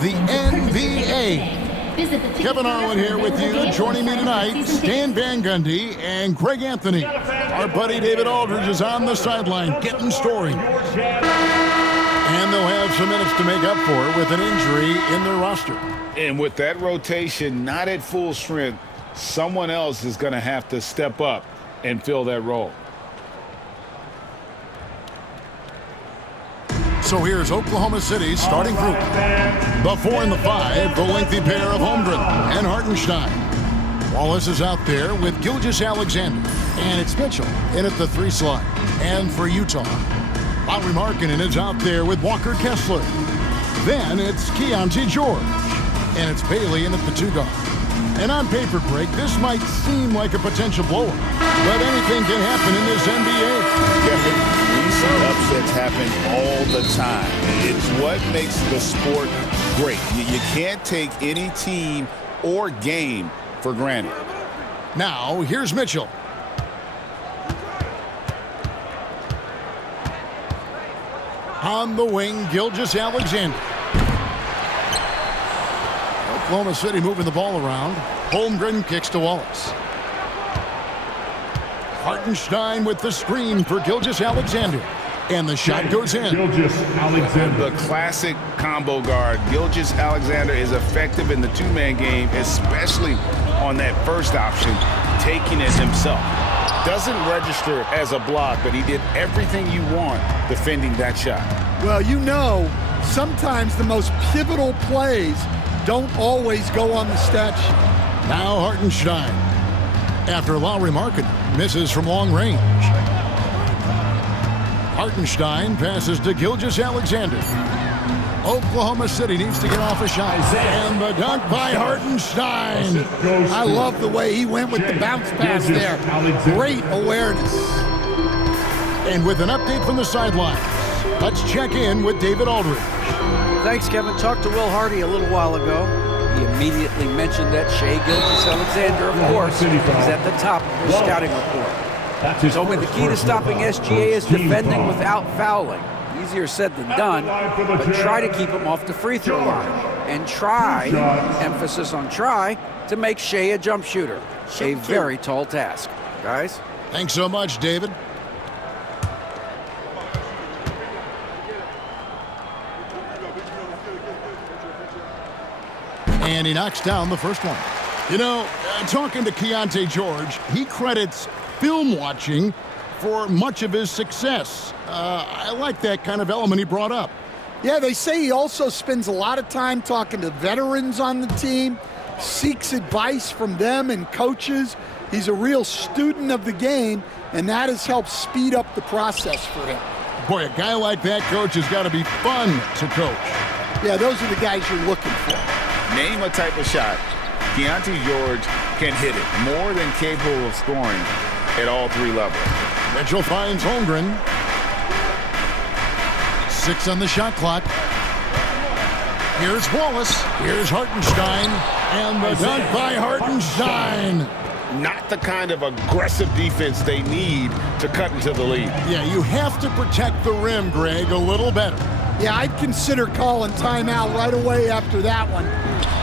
the NBA. Kevin Harlan here with you. Joining me tonight, Stan Van Gundy and Greg Anthony. Our buddy David Aldridge is on the sideline getting story. And they'll have some minutes to make up for with an injury in their roster. And with that rotation not at full strength, someone else is going to have to step up and fill that role. So here's Oklahoma City's starting group. The 4 and the 5, the lengthy pair of Holmgren and Hartenstein. Wallace is out there with Gilgeous-Alexander. And it's Mitchell in at the 3 slot. And for Utah, Lauri Markkanen is out there with Walker Kessler. Then it's Keontae George. And it's Bailey in at the 2 guard. And on paper, Greg, this might seem like a potential blowout, but anything can happen in this NBA. Kevin, we see upsets happen all the time. It's what makes the sport great. You can't take any team or game for granted. Now, here's Mitchell. On the wing, Gilgeous-Alexander. Oklahoma City moving the ball around. Holmgren kicks to Wallace. Hartenstein with the screen for Gilgeous-Alexander. And the shot goes in. Gilgeous-Alexander. The classic combo guard. Gilgeous-Alexander is effective in the two-man game, especially on that first option, taking it himself. Doesn't register as a block, but he did everything you want defending that shot. Well, you know, sometimes the most pivotal plays don't always go on the stat sheet. Now Hartenstein. After Lauri Markkanen misses from long range. Hartenstein passes to Gilgeous-Alexander. Oklahoma City needs to get off a shot. And the dunk by Hartenstein. I love the way he went with the bounce pass there. Great awareness. And with an update from the sidelines, let's check in with David Aldridge. Thanks, Kevin. Talked to Will Hardy a little while ago. He immediately mentioned that Shai Gilgeous-Alexander, of course, is at the top of his scouting report. He told me the key to stopping SGA is defending without fouling. Easier said than done, but try to keep him off the free throw line. And try, emphasis on try, to make Shai a jump shooter. A very tall task. Guys? Thanks so much, David. And he knocks down the first one. You know, talking to Keontae George, he credits film watching for much of his success. I like that kind of element he brought up. Yeah, they say he also spends a lot of time talking to veterans on the team, seeks advice from them and coaches. He's a real student of the game, and that has helped speed up the process for him. Boy, a guy like that, coach, has got to be fun to coach. Yeah, those are the guys you're looking for. Name a type of shot Keontae George can hit it, more than capable of scoring at all 3 levels. Mitchell finds Holmgren. 6 on the shot clock. Here's Wallace. Here's Hartenstein. And the dunk by Hartenstein. Not the kind of aggressive defense they need to cut into the lead. Yeah, you have to protect the rim, Greg, a little better. Yeah, I'd consider calling timeout right away after that one.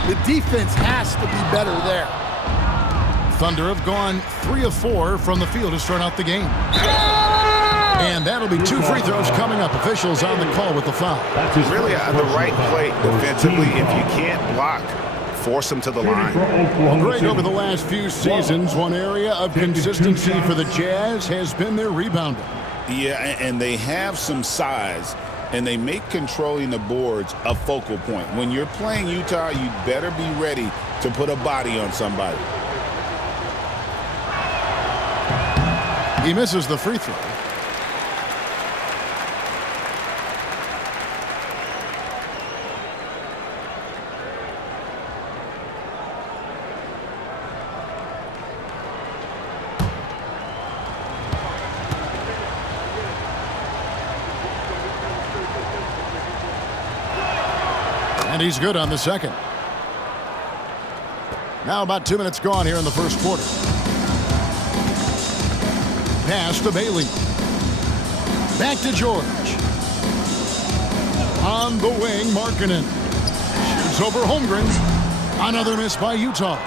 The defense has to be better there. Thunder have gone 3 of 4 from the field to start out the game. And that'll be 2 free throws coming up. Officials on the call with the foul. Really the right play defensively. If you can't block, force them to the line. Well, Greg, over the last few seasons, one area of consistency for the Jazz has been their rebounding. Yeah, and they have some size, and they make controlling the boards a focal point. When you're playing Utah, you better be ready to put a body on somebody. He misses the free throw. And he's good on the second. Now about 2 minutes gone here in the first quarter. Pass to Bailey. Back to George. On the wing, Markkanen. It's over Holmgren. Another miss by Utah.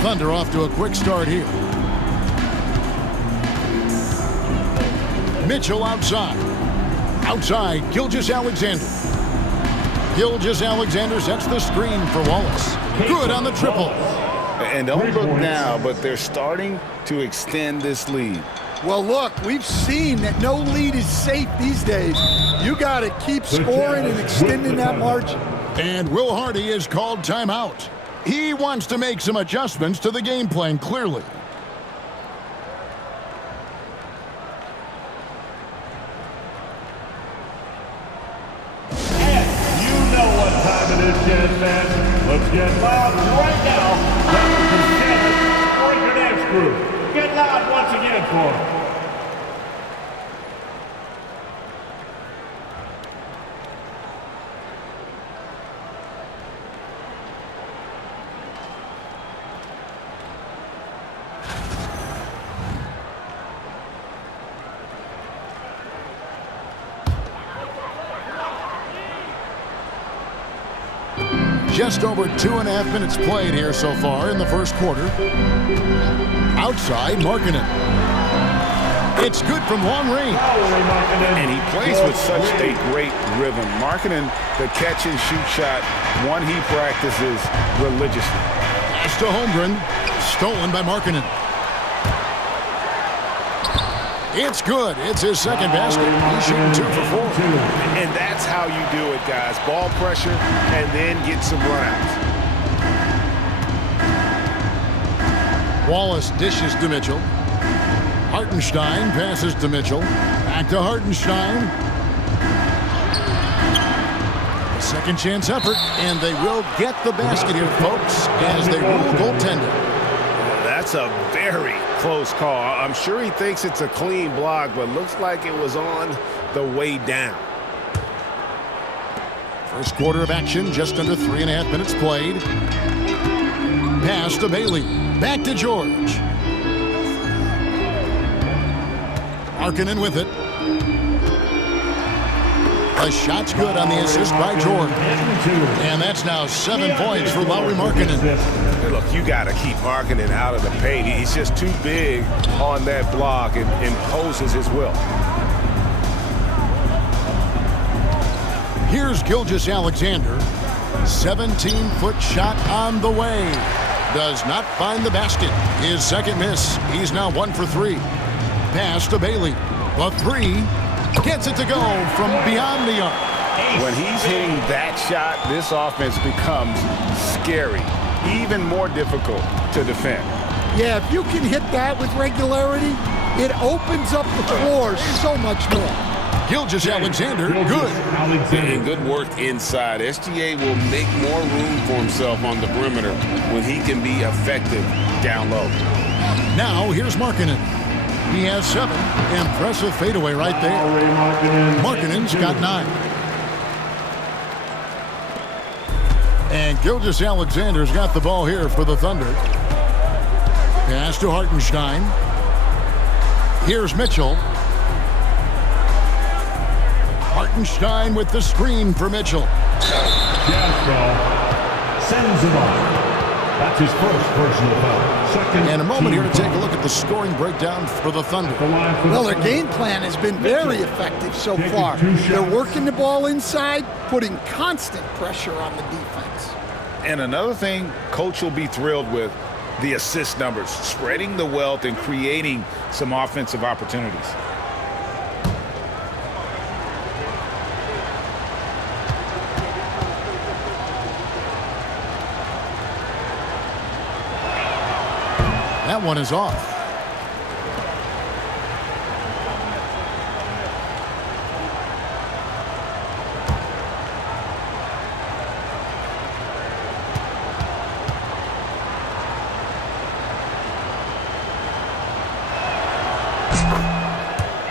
Thunder off to a quick start here. Mitchell outside. Outside, Gilgeous-Alexander. Gilgeous-Alexander sets the screen for Wallace. Good on the triple. And don't look now, but they're starting to extend this lead. Well, look, we've seen that no lead is safe these days. You got to keep scoring and extending that margin. And Will Hardy is called timeout. He wants to make some adjustments to the game plan, clearly. And you know what time it is, Jazz fans. Let's get loud right now. Break your next group. Get loud once again for them. Just over 2.5 minutes played here so far in the first quarter. Outside, Markkanen. It's good from long range. And he plays with such a great rhythm. Markkanen, the catch and shoot shot, one he practices religiously. Pass to Holmgren. Stolen by Markkanen. It's good. It's his second basket. He's shooting 2 for 4. And that's how you do it, guys. Ball pressure and then get some runouts. Wallace dishes to Mitchell. Hartenstein passes to Mitchell. Back to Hartenstein. A second chance effort, and they will get the basket here, folks, as they rule goaltending. Well, that's a very close call. I'm sure he thinks it's a clean block, but looks like it was on the way down. First quarter of action, just under 3.5 minutes played. Pass to Bailey. Back to George. Markkanen with it. The shot's good on the assist by George. And that's now 7 points for Lauri Markkanen. Hey, look, you got to keep Markkanen out of the paint. He's just too big on that block and imposes his will. Here's Gilgeous-Alexander. 17-foot shot on the way. Does not find the basket. His second miss. He's now 1 for 3. Pass to Bailey. A 3. Gets it to go from beyond the arc. When he's hitting that shot, this offense becomes scary, even more difficult to defend. Yeah, if you can hit that with regularity, it opens up the floor so much more. Gilgeous-Alexander, good. And good work inside. SGA will make more room for himself on the perimeter when he can be effective down low. Now here's Markkanen. He has 7. Impressive fadeaway right there. Markkanen's got 9. And Gilgeous-Alexander's got the ball here for the Thunder. Pass to Hartenstein. Here's Mitchell. Hartenstein with the screen for Mitchell. Sends him off. That's his first personal foul. And a moment here to take a look at the scoring breakdown for the Thunder. Well, their game plan has been very effective so far. They're working the ball inside, putting constant pressure on the defense. And another thing Coach will be thrilled with, the assist numbers, spreading the wealth and creating some offensive opportunities. That one is off.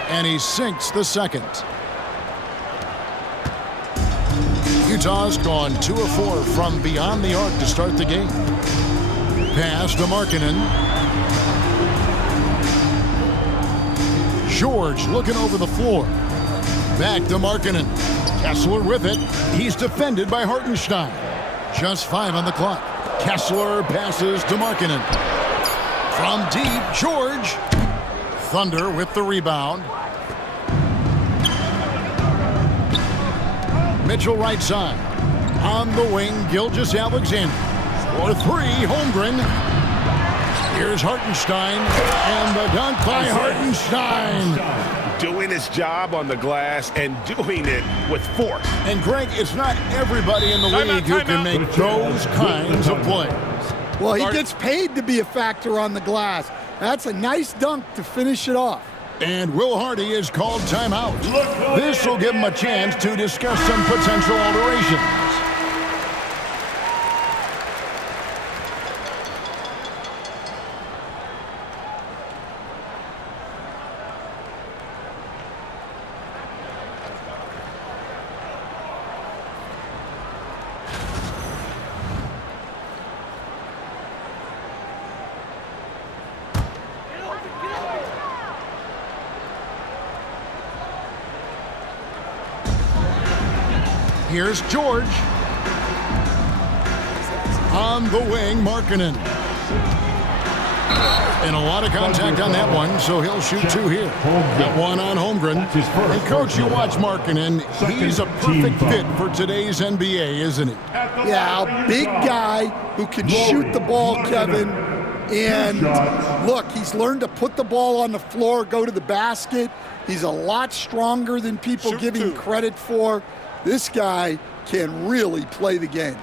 And he sinks the second. Utah's gone 2 of 4 from beyond the arc to start the game. Pass to Markkanen. George looking over the floor. Back to Markkanen. Kessler with it. He's defended by Hartenstein. Just 5 on the clock. Kessler passes to Markkanen. From deep, George. Thunder with the rebound. Mitchell right side. On the wing, Gilgeous-Alexander. For 3, Holmgren. Here's Hartenstein. And the dunk by Hartenstein. Doing his job on the glass and doing it with force. And Greg, it's not everybody in the league who can make those kinds of plays. Well, he gets paid to be a factor on the glass. That's a nice dunk to finish it off. And Will Hardy is called timeout. This will give him a chance to discuss some potential alterations. Here's George. On the wing, Markkanen. And a lot of contact on that one, so he'll shoot 2 here. That one on Holmgren. And Coach, you watch Markkanen. He's a perfect fit for today's NBA, isn't he? Yeah, a big guy who can shoot the ball, Kevin. And look, he's learned to put the ball on the floor, go to the basket. He's a lot stronger than people give him credit for. This guy can really play the game.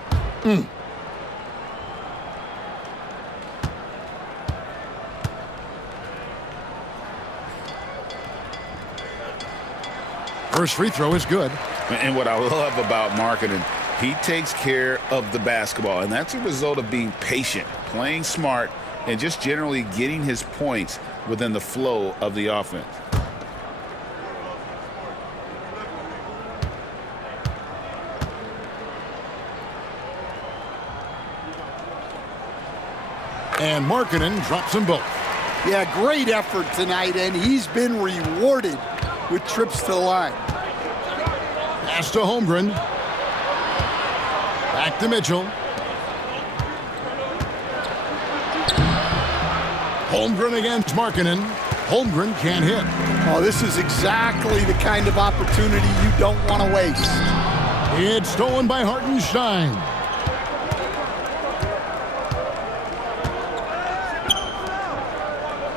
First free throw is good. And what I love about Markkanen, he takes care of the basketball, and that's a result of being patient, playing smart, and just generally getting his points within the flow of the offense. And Markkanen drops them both. Yeah, great effort tonight, and he's been rewarded with trips to the line. Pass to Holmgren. Back to Mitchell. Holmgren against Markkanen. Holmgren can't hit. Oh, this is exactly the kind of opportunity you don't want to waste. It's stolen by Hartenstein.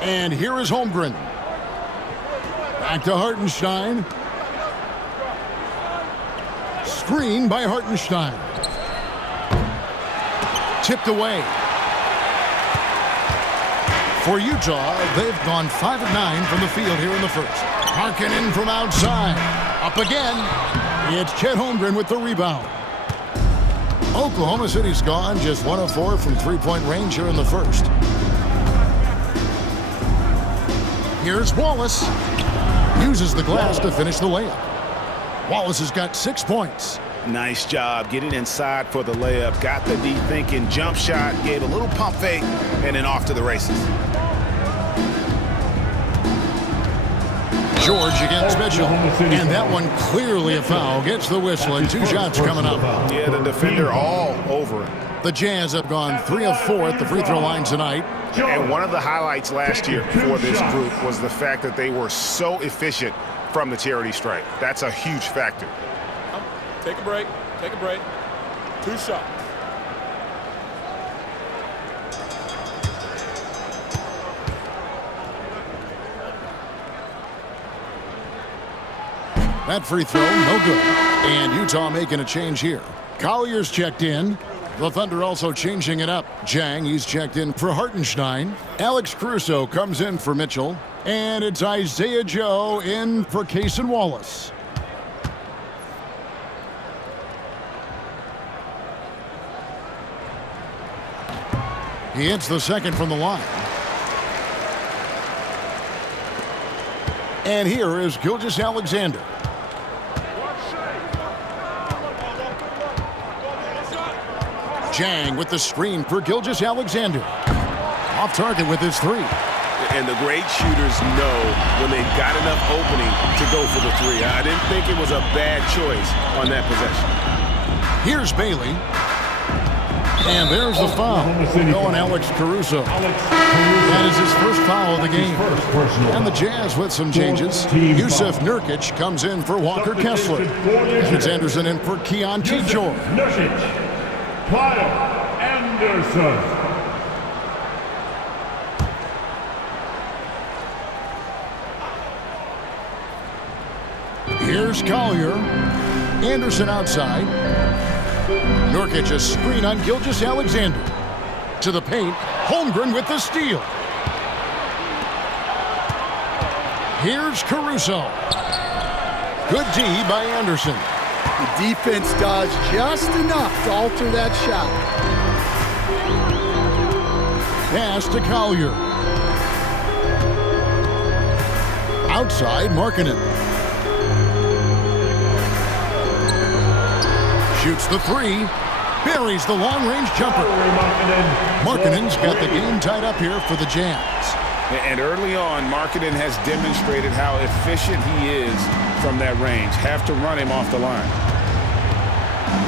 And here is Holmgren. Back to Hartenstein. Screen by Hartenstein. Tipped away. For Utah, they've gone 5 of 9 from the field here in the first. Markkanen from outside. Up again. It's Chet Holmgren with the rebound. Oklahoma City's gone just 1 of 4 from three-point range here in the first. Here's Wallace. Uses the glass to finish the layup. Wallace has got 6 points. Nice job getting inside for the layup. Got the deep thinking jump shot, gave a little pump fake, and then off to the races. George against Mitchell. And that one clearly a foul. Gets the whistle and 2 shots coming up. Yeah, the defender all over him. The Jazz have gone 3 of 4 at the free throw line tonight. And one of the highlights last year for this group was the fact that they were so efficient from the charity stripe. That's a huge factor. Take a break. Take a break. 2 shots. That free throw, no good. And Utah making a change here. Collier's checked in. The Thunder also changing it up. Jang, he's checked in for Hartenstein. Alex Caruso comes in for Mitchell. And it's Isaiah Joe in for Cason Wallace. He hits the second from the line. And here is Gilgeous-Alexander. Jang with the screen for Gilgeous-Alexander. Off target with his 3. and the great shooters know when they've got enough opening to go for the three. I didn't think it was a bad choice on that possession. Here's Bailey. And there's the foul. Going Alex Caruso. That is his first foul of the game. And the Jazz with some changes. Yusuf Nurkic comes in for Walker Kessler. And Anderson in for Keon T. George. Nurkic. Kyle Anderson. Here's Collier. Anderson outside. Nurkic a screen on Gilgeous-Alexander. To the paint. Holmgren with the steal. Here's Caruso. Good D by Anderson. The defense does just enough to alter that shot. Pass to Collier. Outside, Markkanen. Shoots the three. Buries the long-range jumper. Markkanen's got the game tied up here for the Jazz. And early on, Markkanen has demonstrated how efficient he is from that range. Have to run him off the line.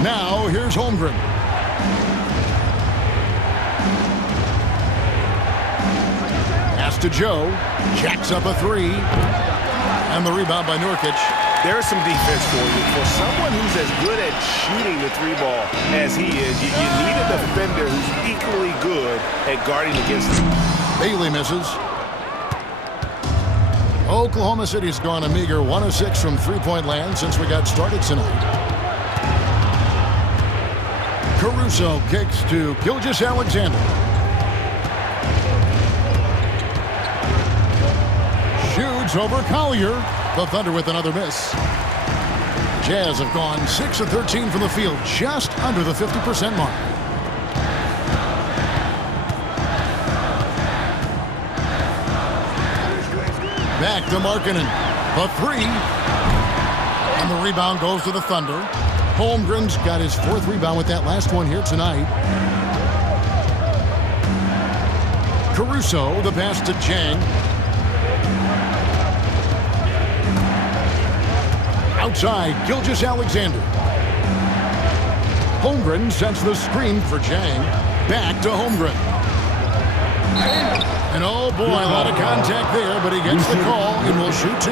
Now, here's Holmgren. Pass to Joe. Jacks up a three. And the rebound by Nurkic. There's some defense for you. For someone who's as good at shooting the three ball as he is, you need a defender who's equally good at guarding against him. Bailey misses. Oklahoma City's gone a meager 1 of 6 from three-point land since we got started tonight. Caruso kicks to Gilgeous-Alexander. Shoots over Collier. The Thunder with another miss. Jazz have gone 6 of 13 from the field, just under the 50% mark. Back to Markkanen. The three. And the rebound goes to the Thunder. Holmgren's got his 4th rebound with that last one here tonight. Caruso, the pass to Jang. Outside, Gilgeous-Alexander. Holmgren sets the screen for Jang. Back to Holmgren. And oh boy, a lot of contact there, but he gets the call and will shoot 2.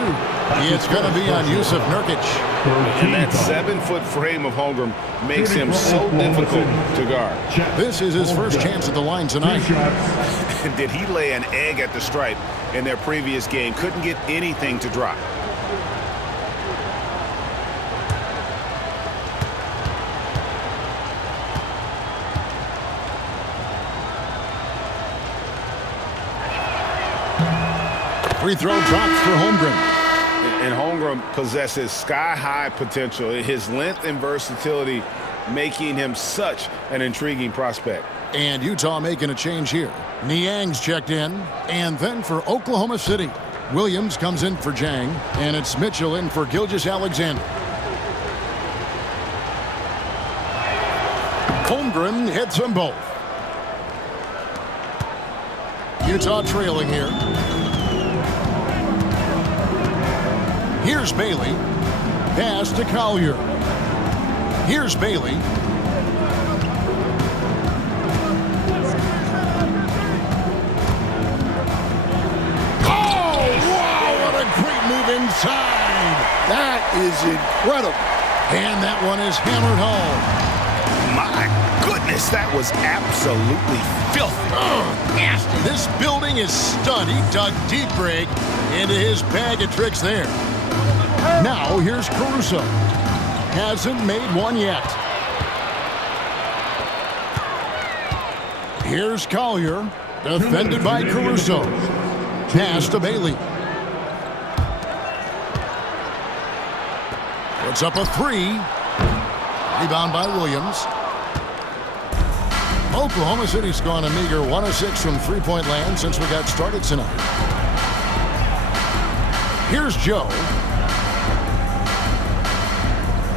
It's going to be on Yusuf Nurkic. And that 7-foot frame of Holmgren makes him so difficult to guard. This is his first chance at the line tonight. Did he lay an egg at the stripe in their previous game? Couldn't get anything to drop. Free throw drops for Holmgren. And Holmgren possesses sky-high potential. His length and versatility making him such an intriguing prospect. And Utah making a change here. Niang's checked in. And then for Oklahoma City, Williams comes in for Jang. And it's Mitchell in for Gilgeous-Alexander. Holmgren hits them both. Utah trailing here. Here's Bailey. Pass to Collier. Here's Bailey. Oh, wow, what a great move inside. That is incredible. And that one is hammered home. My goodness, that was absolutely filthy. Oh, nasty. This building is stunned. He dug deep break into his bag of tricks there. Now, here's Caruso. Hasn't made one yet. Here's Collier. Defended by Caruso. Pass to Bailey. Puts up a three. Rebound by Williams. Oklahoma City's gone a meager 1 of 6 from three-point land since we got started tonight. Here's Joe.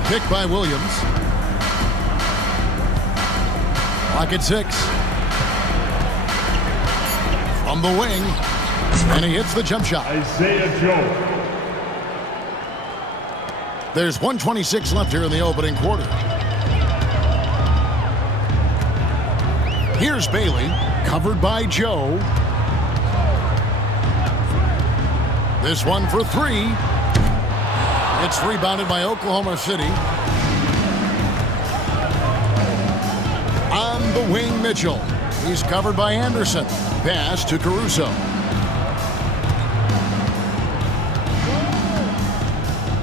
Pick by Williams. Clock at 6. From the wing, And he hits the jump shot. Isaiah Joe. There's 1:26 left here in the opening quarter. Here's Bailey, covered by Joe. This one for three. It's rebounded by Oklahoma City. On the wing, Mitchell. He's covered by Anderson. Pass to Caruso.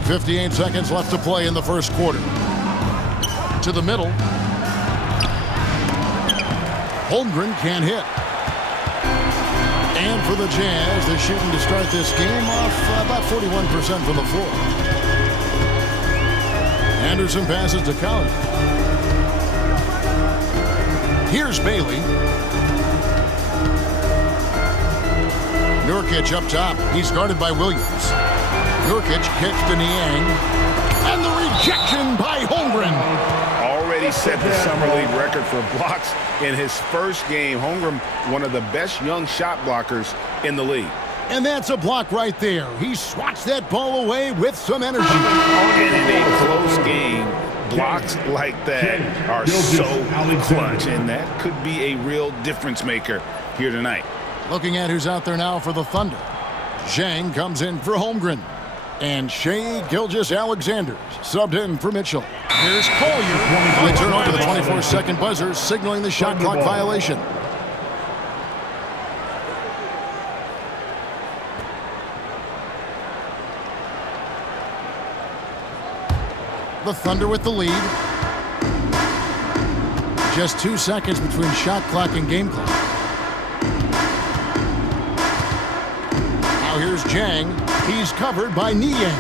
.58 seconds left to play in the first quarter. To the middle. Holmgren can't hit. And for the Jazz, they're shooting to start this game off about 41% from the floor. Anderson passes to Collins. Here's Bailey. Nurkic up top. He's guarded by Williams. Nurkic kicks to Niang. And the rejection by Holmgren. Already set the Summer League record for blocks in his first game. Holmgren, one of the best young shot blockers in the league. And that's a block right there. He swats that ball away with some energy. And in a close game, blocks like that are so clutch, and that could be a real difference maker here tonight. Looking at who's out there now for the Thunder. Zhang comes in for Holmgren. And Shai Gilgeous-Alexander subbed in for Mitchell. Here's Collier. They turn over the 24-second buzzer, signaling the shot clock violation. The Thunder with the lead. Just 2 seconds between shot clock and game clock. Now here's Zhang. He's covered by Niang.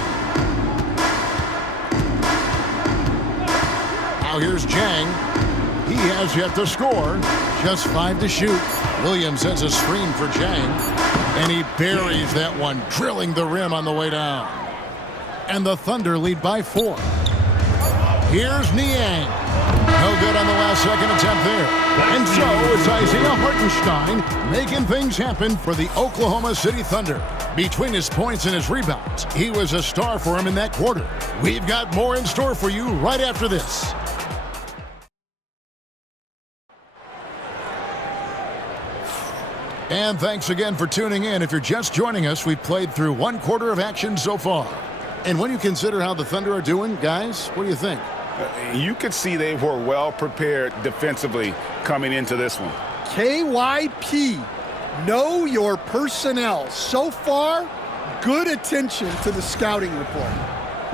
Now here's Zhang. He has yet to score. Just 5 to shoot. Williams sends a screen for Zhang. And he buries that one, drilling the rim on the way down. And the Thunder lead by 4. Here's Niang. No good on the last second attempt there. And so it's Isaiah Hartenstein making things happen for the Oklahoma City Thunder. Between his points and his rebounds, he was a star for him in that quarter. We've got more in store for you right after this. And thanks again for tuning in. If you're just joining us, we've played through 1 quarter of action so far. And when you consider how the Thunder are doing, guys, what do you think? You could see they were well prepared defensively coming into this one. KYP, know your personnel. So far, good attention to the scouting report.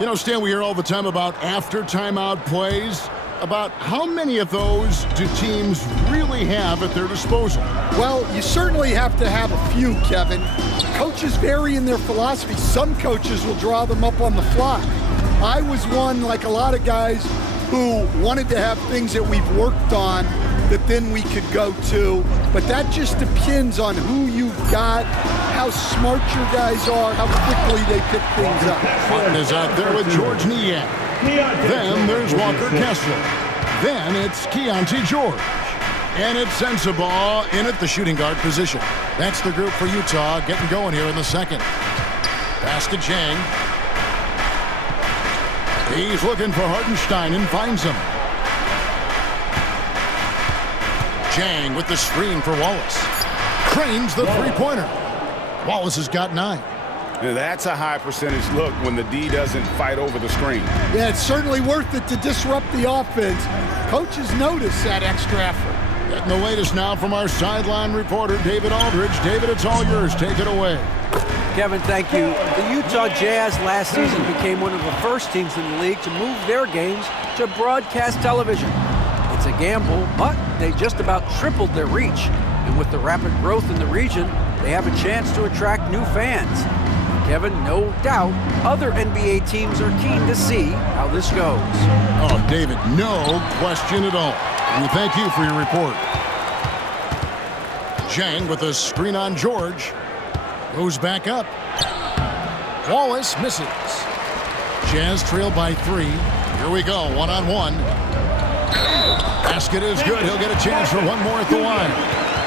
You know, Stan, we hear all the time about after timeout plays. About how many of those do teams really have at their disposal? Well, you certainly have to have a few, Kevin. Coaches vary in their philosophy. Some coaches will draw them up on the fly. I was one, like a lot of guys, who wanted to have things that we've worked on that then we could go to. But that just depends on who you've got, how smart your guys are, how quickly they pick things up. Martin is out there with George Niang. Then there's Walker Kessler. Then it's Keontae George. And it's Sensabaugh in at the shooting guard position. That's the group for Utah getting going here in the second. Pass to Zhang. He's looking for Hartenstein and finds him. Zhang with the screen for Wallace. Cranes the three-pointer. Wallace has got 9. That's a high percentage look when the D doesn't fight over the screen. Yeah, it's certainly worth it to disrupt the offense. Coaches notice that extra effort. Getting the latest now from our sideline reporter, David Aldridge. David, it's all yours. Take it away. Kevin, thank you. The Utah Jazz last season became one of the first teams in the league to move their games to broadcast television. It's a gamble, but they just about tripled their reach. And with the rapid growth in the region, they have a chance to attract new fans. Kevin, no doubt, other NBA teams are keen to see how this goes. Oh, David, no question at all. We thank you for your report. Zhang with a screen on George. Goes back up. Wallace misses. Jazz trail by 3. Here we go, one-on-one. Basket is good. He'll get a chance for one more at the line.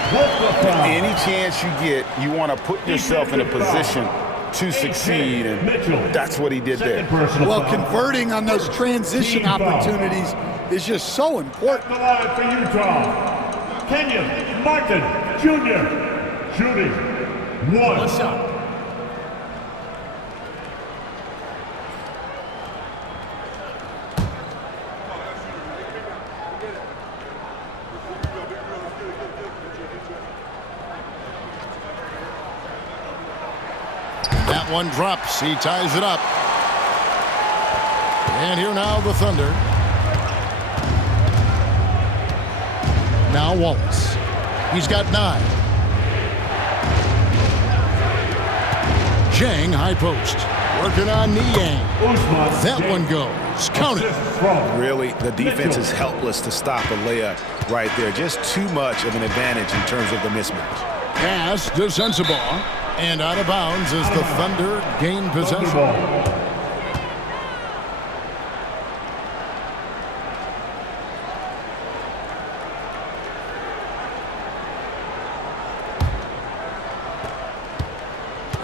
Any chance you get, you want to put yourself in a position to succeed, and that's what he did there. Well, converting on those transition opportunities is just so important. The line for Utah, Kenyon Martin Jr. shooting one shot. That one drops. He ties it up. And here now the Thunder. Now Wallace. He's got 9. Zhang, high post. Working on Niang. That one goes. Count it. Really, the defense is helpless to stop a layup right there. Just too much of an advantage in terms of the mismatch. Pass to Sensabaugh. And out of bounds as the Thunder gain possession.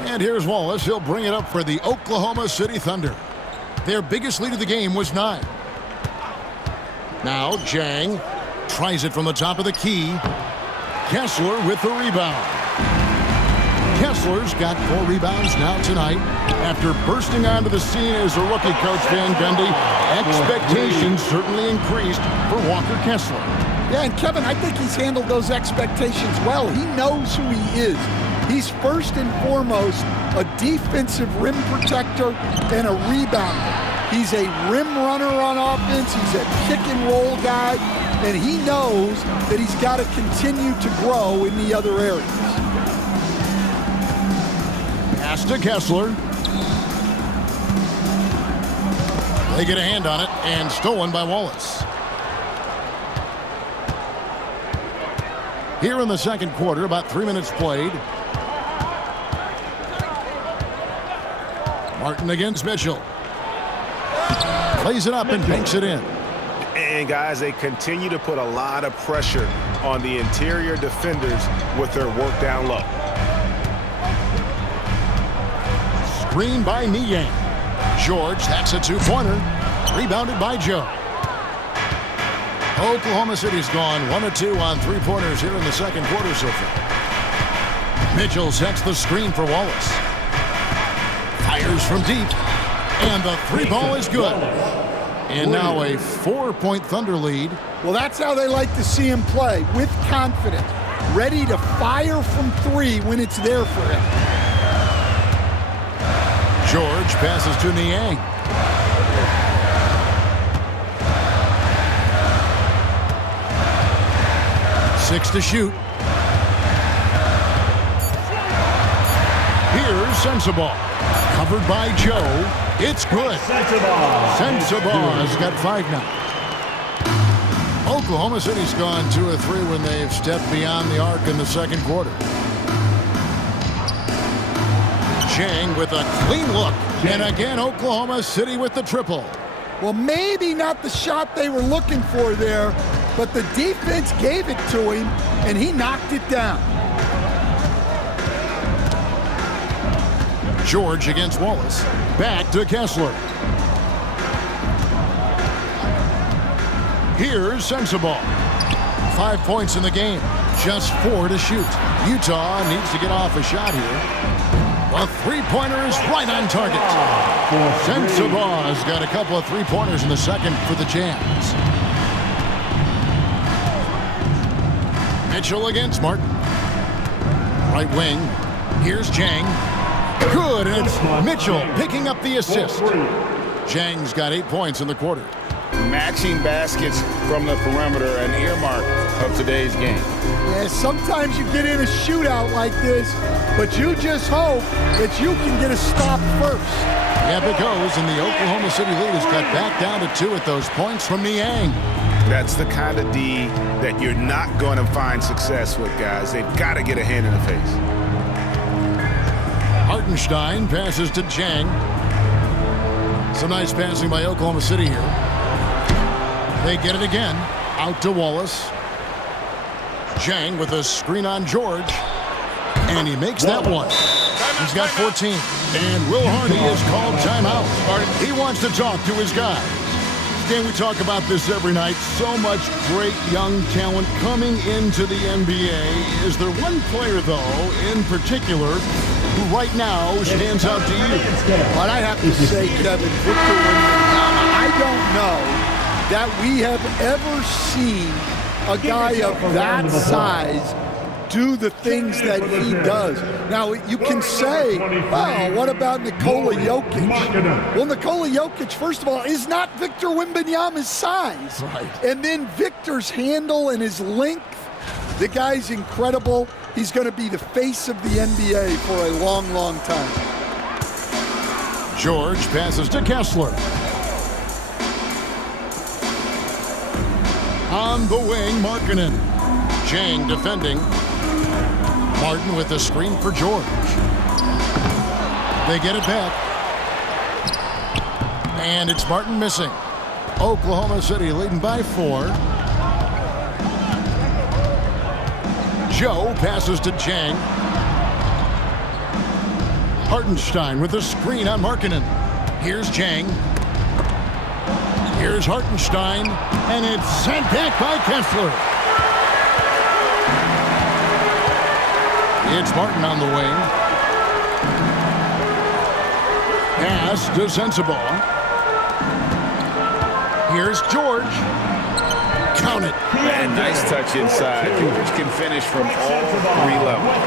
And here's Wallace. He'll bring it up for the Oklahoma City Thunder. Their biggest lead of the game was 9. Now Zhang tries it from the top of the key. Kessler with the rebound. Kessler's got 4 rebounds now tonight. After bursting onto the scene as a rookie, Coach Van Gundy, expectations certainly increased for Walker Kessler. Yeah, and Kevin, I think he's handled those expectations well. He knows who he is. He's first and foremost a defensive rim protector and a rebounder. He's a rim runner on offense. He's a pick and roll guy, and he knows that he's got to continue to grow in the other areas. Pass to Kessler. They get a hand on it and stolen by Wallace. Here in the second quarter, about 3 minutes played. Martin against Mitchell. Plays it up and banks it in. And guys, they continue to put a lot of pressure on the interior defenders with their work down low. Screen by Niang. George, that's a 2-pointer. Rebounded by Joe. Oklahoma City's gone 1 of 2 on 3-pointers here in the second quarter so far. Mitchell sets the screen for Wallace. Fires from deep. And the 3-ball is good. And now a 4-point Thunder lead. Well, that's how they like to see him play, with confidence. Ready to fire from 3 when it's there for him. George passes to Niang. Six to shoot. Here's Sensabaugh. Covered by Joe. It's good. Sensabaugh's got 5 now. Oklahoma City's gone 2 of 3 when they've stepped beyond the arc in the second quarter. Zhang with a clean look. And again, Oklahoma City with the triple. Well, maybe not the shot they were looking for there, but the defense gave it to him, and he knocked it down. George against Wallace. Back to Kessler. Here's Sensabaugh. 5 points in the game. Just 4 to shoot. Utah needs to get off a shot here. A 3-pointer is right on target. Sensabaugh's got a couple of 3-pointers in the second for the Jams. Mitchell against Martin. Right wing. Here's Zhang. Good, and it's Mitchell picking up the assist. Zhang's got 8 points in the quarter. Matching baskets from the perimeter, an earmark of today's game. Yeah, sometimes you get in a shootout like this, but you just hope that you can get a stop first. Yeah, it goes, and the Oklahoma City lead is cut back down to 2 at those points from Niang. That's the kind of D that you're not going to find success with, guys. They've got to get a hand in the face. Hartenstein passes to Zhang. Some nice passing by Oklahoma City here. They get it again. Out to Wallace. Zhang with a screen on George. And he makes that one. He's got 14. And Will Hardy is called timeout. He wants to talk to his guys. Dan, we talk about this every night. So much great young talent coming into the NBA. Is there one player, though, in particular, who right now stands out to you? But I have to say, Kevin, Victor Wembanyama. I don't know that we have ever seen a guy of that size do the things that he does. Now, you can say, oh, what about Nikola Jokic? Well, Nikola Jokic, first of all, is not Victor Wembanyama's size. Right. And then Victor's handle and his length, the guy's incredible. He's going to be the face of the NBA for a long, long time. George passes to Kessler. On the wing, Markkanen. Zhang defending. Martin with the screen for George. They get it back. And it's Martin missing. Oklahoma City leading by 4. Joe passes to Zhang. Hartenstein with the screen on Markkanen. Here's Zhang. Here's Hartenstein. And it's sent back by Kessler. It's Martin on the wing. Pass to Sensabaugh. Here's George. Count it. And nice touch inside. George can finish from all 3 levels.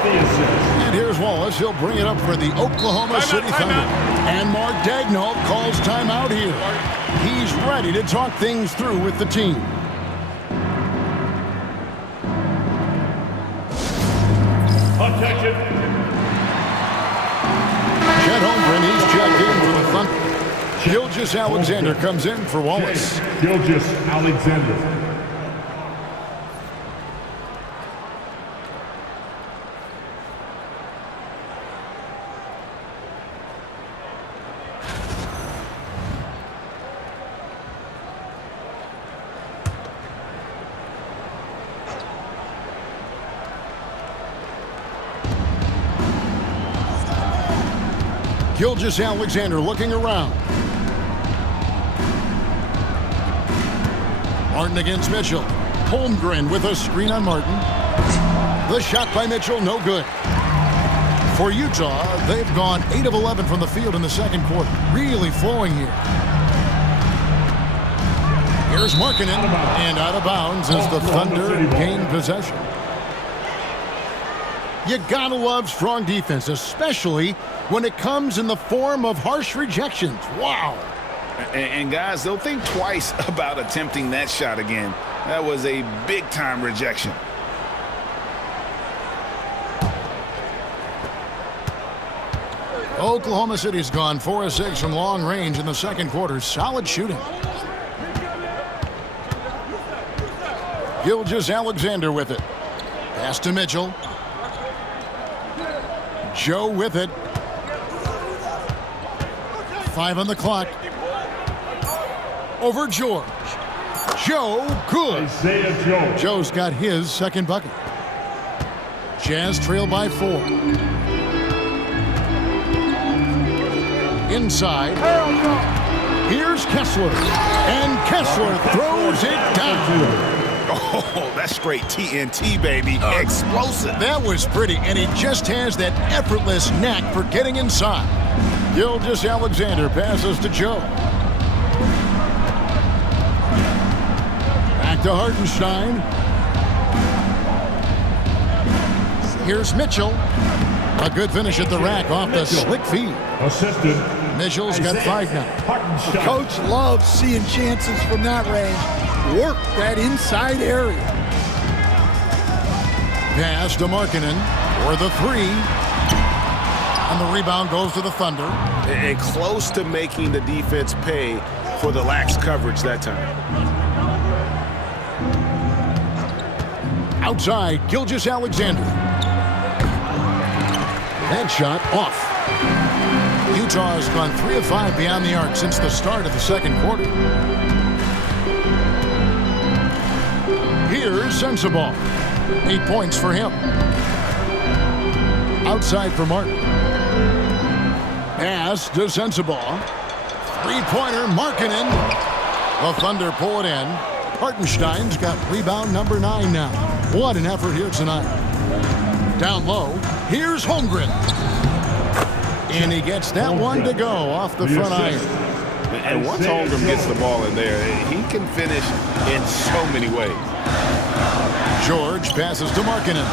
And here's Wallace. He'll bring it up for the Oklahoma City Thunder. And Mark Daigneault calls timeout here. He's ready to talk things through with the team. Attention. Chet Holmgren, he's checked in for the Thunder. Gilgeous Alexander comes in for Wallace. Gilgeous Alexander. Gilgeous Alexander looking around. Martin against Mitchell. Holmgren with a screen on Martin. The shot by Mitchell, no good. For Utah, they've gone 8 of 11 from the field in the second quarter. Really flowing here. Here's Markkanen, and out of bounds as the Thunder gain possession. You gotta love strong defense, especially when it comes in the form of harsh rejections. Wow. And guys, they'll think twice about attempting that shot again. That was a big-time rejection. Oklahoma City's gone 4 of 6 from long range in the second quarter. Solid shooting. Gilgeous Alexander with it. Pass to Mitchell. Joe with it. 5 on the clock. Over George. Joe, good. Isaiah Joe. Joe's got his second bucket. Jazz trail by 4. Inside. Here's Kessler. And Kessler throws it down. Oh, that's straight TNT, baby. Explosive. That was pretty, and he just has that effortless knack for getting inside. Gilgeous Alexander passes to Joe. Back to Hartenstein. Here's Mitchell. A good finish at the rack off the slick feed. Assistant. Mitchell's got 5 now. Coach loves seeing chances from that range. Work that inside area. Pass to Markkanen for the 3. And the rebound goes to the Thunder. And close to making the defense pay for the lax coverage that time. Outside, Gilgeous Alexander. That shot off. Utah has gone 3 of 5 beyond the arc since the start of the second quarter. Here's Sensabaugh. 8 points for him. Outside for Martin. Pass to Sensabaugh. Three-pointer, Markkanen. The Thunder pull it in. Hartenstein's got rebound number 9 now. What an effort here tonight. Down low, here's Holmgren. And he gets that one to go off the front iron. And once Holmgren gets the ball in there, he can finish in so many ways. George passes to Markkanen.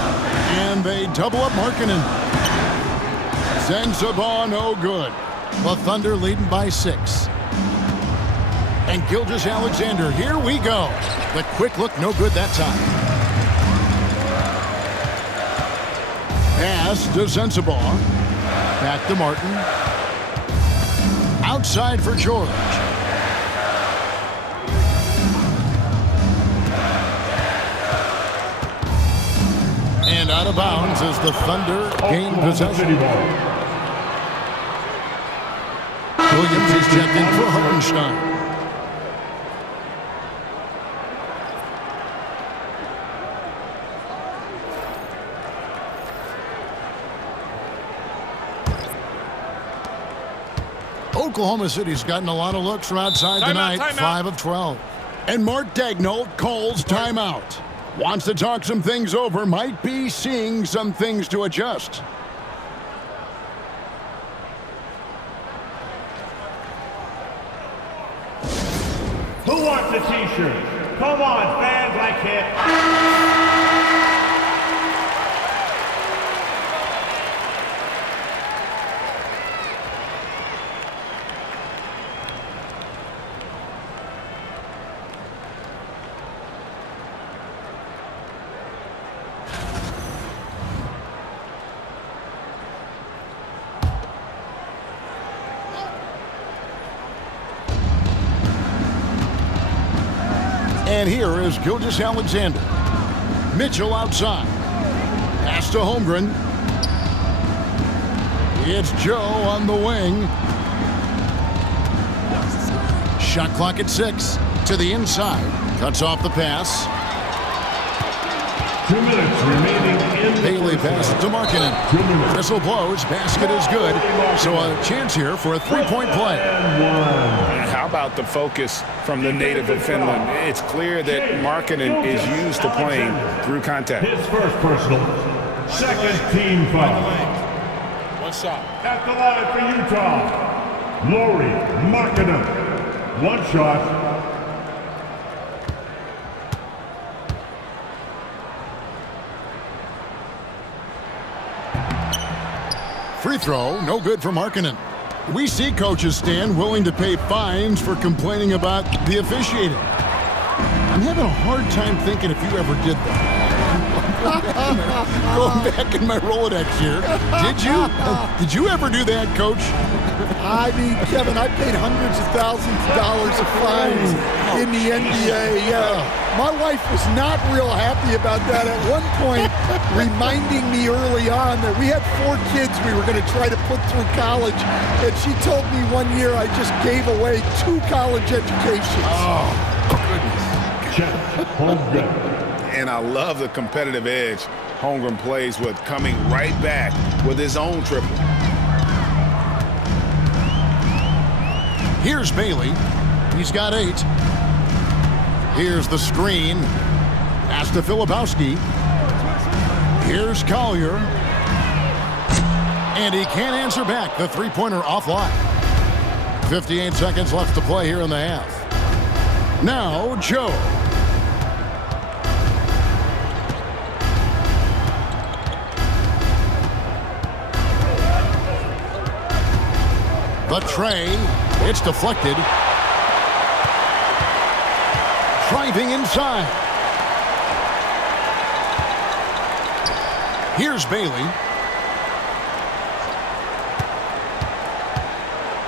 And they double up Markkanen. Sensabaugh no good. The Thunder leading by 6. And Gilgeous-Alexander, here we go. The quick look, no good that time. Pass to Sensabaugh. Back to Martin. Outside for George. And out of bounds as the Thunder gain possession. Williams is checked in for Hartenstein. Oklahoma City's gotten a lot of looks from outside tonight, 5 of 12. And Mark Daigneault calls timeout. Wants to talk some things over, might be seeing some things to adjust. Who wants a t-shirt? Come on, fans, I can't. And here is Gilgeous-Alexander. Mitchell outside. Pass to Holmgren. It's Joe on the wing. Shot clock at 6. To the inside. Cuts off the pass. 2 minutes remaining in the Bailey passes to Markkanen. Whistle blows. Basket is good. So a chance here for a three-point play. How about the focus from the native of Finland? It's clear that Markkanen is used to playing through contact. His first personal, second team foul. One shot. At the line for Utah, Lauri Markkanen. One shot. Free throw, no good for Markkanen. We see coaches stand willing to pay fines for complaining about the officiating. I'm having a hard time thinking if you ever did that. Going back in my Rolodex here. Did you ever do that, Coach? I mean, Kevin, I paid hundreds of thousands of dollars of fines in the NBA. My wife was not real happy about that at one point, reminding me early on that we had 4 kids we were going to try to put through college. And she told me one year I just gave away 2 college educations. Oh, goodness. Check. Holmgren. And I love the competitive edge Holmgren plays with, coming right back with his own triple. Here's Bailey. He's got 8. Here's the screen. Pass to Filipowski. Here's Collier. And he can't answer back. The three-pointer offline. 58 seconds left to play here in the half. Now, Joe. The tray, it's deflected. Driving inside. Here's Bailey.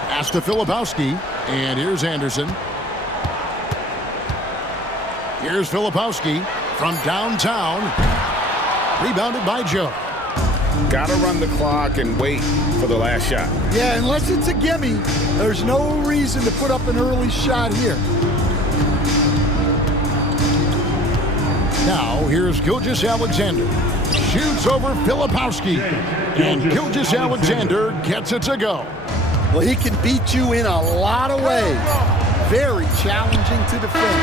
Pass to Filipowski, and here's Anderson. Here's Filipowski from downtown. Rebounded by Joe. Got to run the clock and wait for the last shot. Yeah, unless it's a gimme, there's no reason to put up an early shot here. Now, here's Gilgeous-Alexander. Shoots over Filipowski. And Gilgeous-Alexander gets it to go. Well, he can beat you in a lot of ways. Very challenging to defend.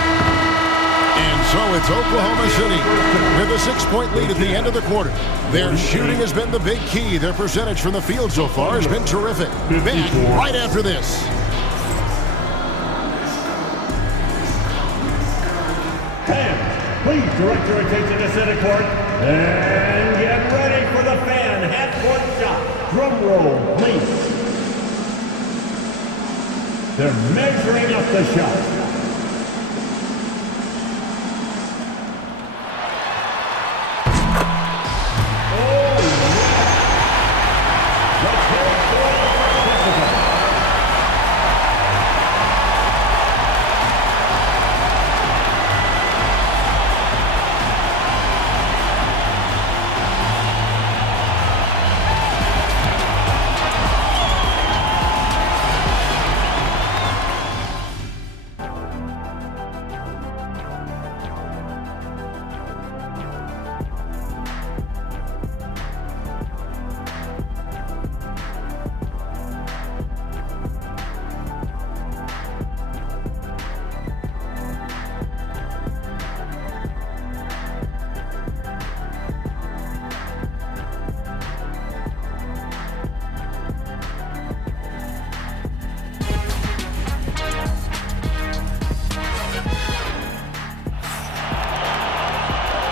And so it's Oklahoma City with a 6-point lead at the end of the quarter. Their shooting has been the big key. Their percentage from the field so far has been terrific. Back right after this. Please direct your attention to center court and get ready for the fan half-court shot. Drum roll, please. They're measuring up the shot.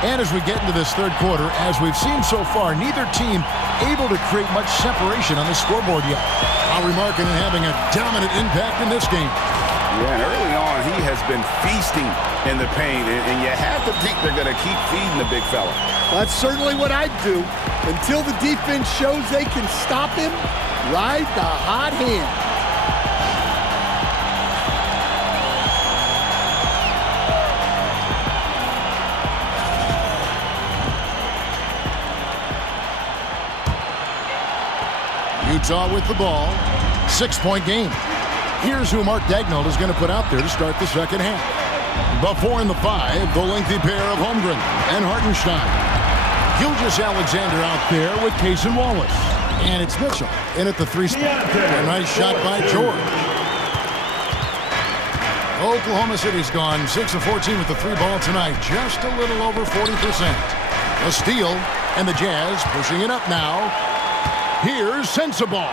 And as we get into this third quarter, as we've seen so far, neither team able to create much separation on the scoreboard yet. Lowry Markkanen having a dominant impact in this game. Yeah, and early on, he has been feasting in the paint, and you have to think they're going to keep feeding the big fella. That's certainly what I'd do. Until the defense shows they can stop him, ride the hot hand. Utah with the ball. 6-point game. Here's who Mark Daigneault is going to put out there to start the second half. The 4 and the 5, the lengthy pair of Holmgren and Hartenstein. Gilgeous-Alexander out there with Cason Wallace. And it's Mitchell in at the 3 spot. A nice shot by George. Oklahoma City's gone 6 of 14 with the 3 ball tonight. Just a little over 40%. A steal, and the Jazz pushing it up now. Here's Sensabaugh.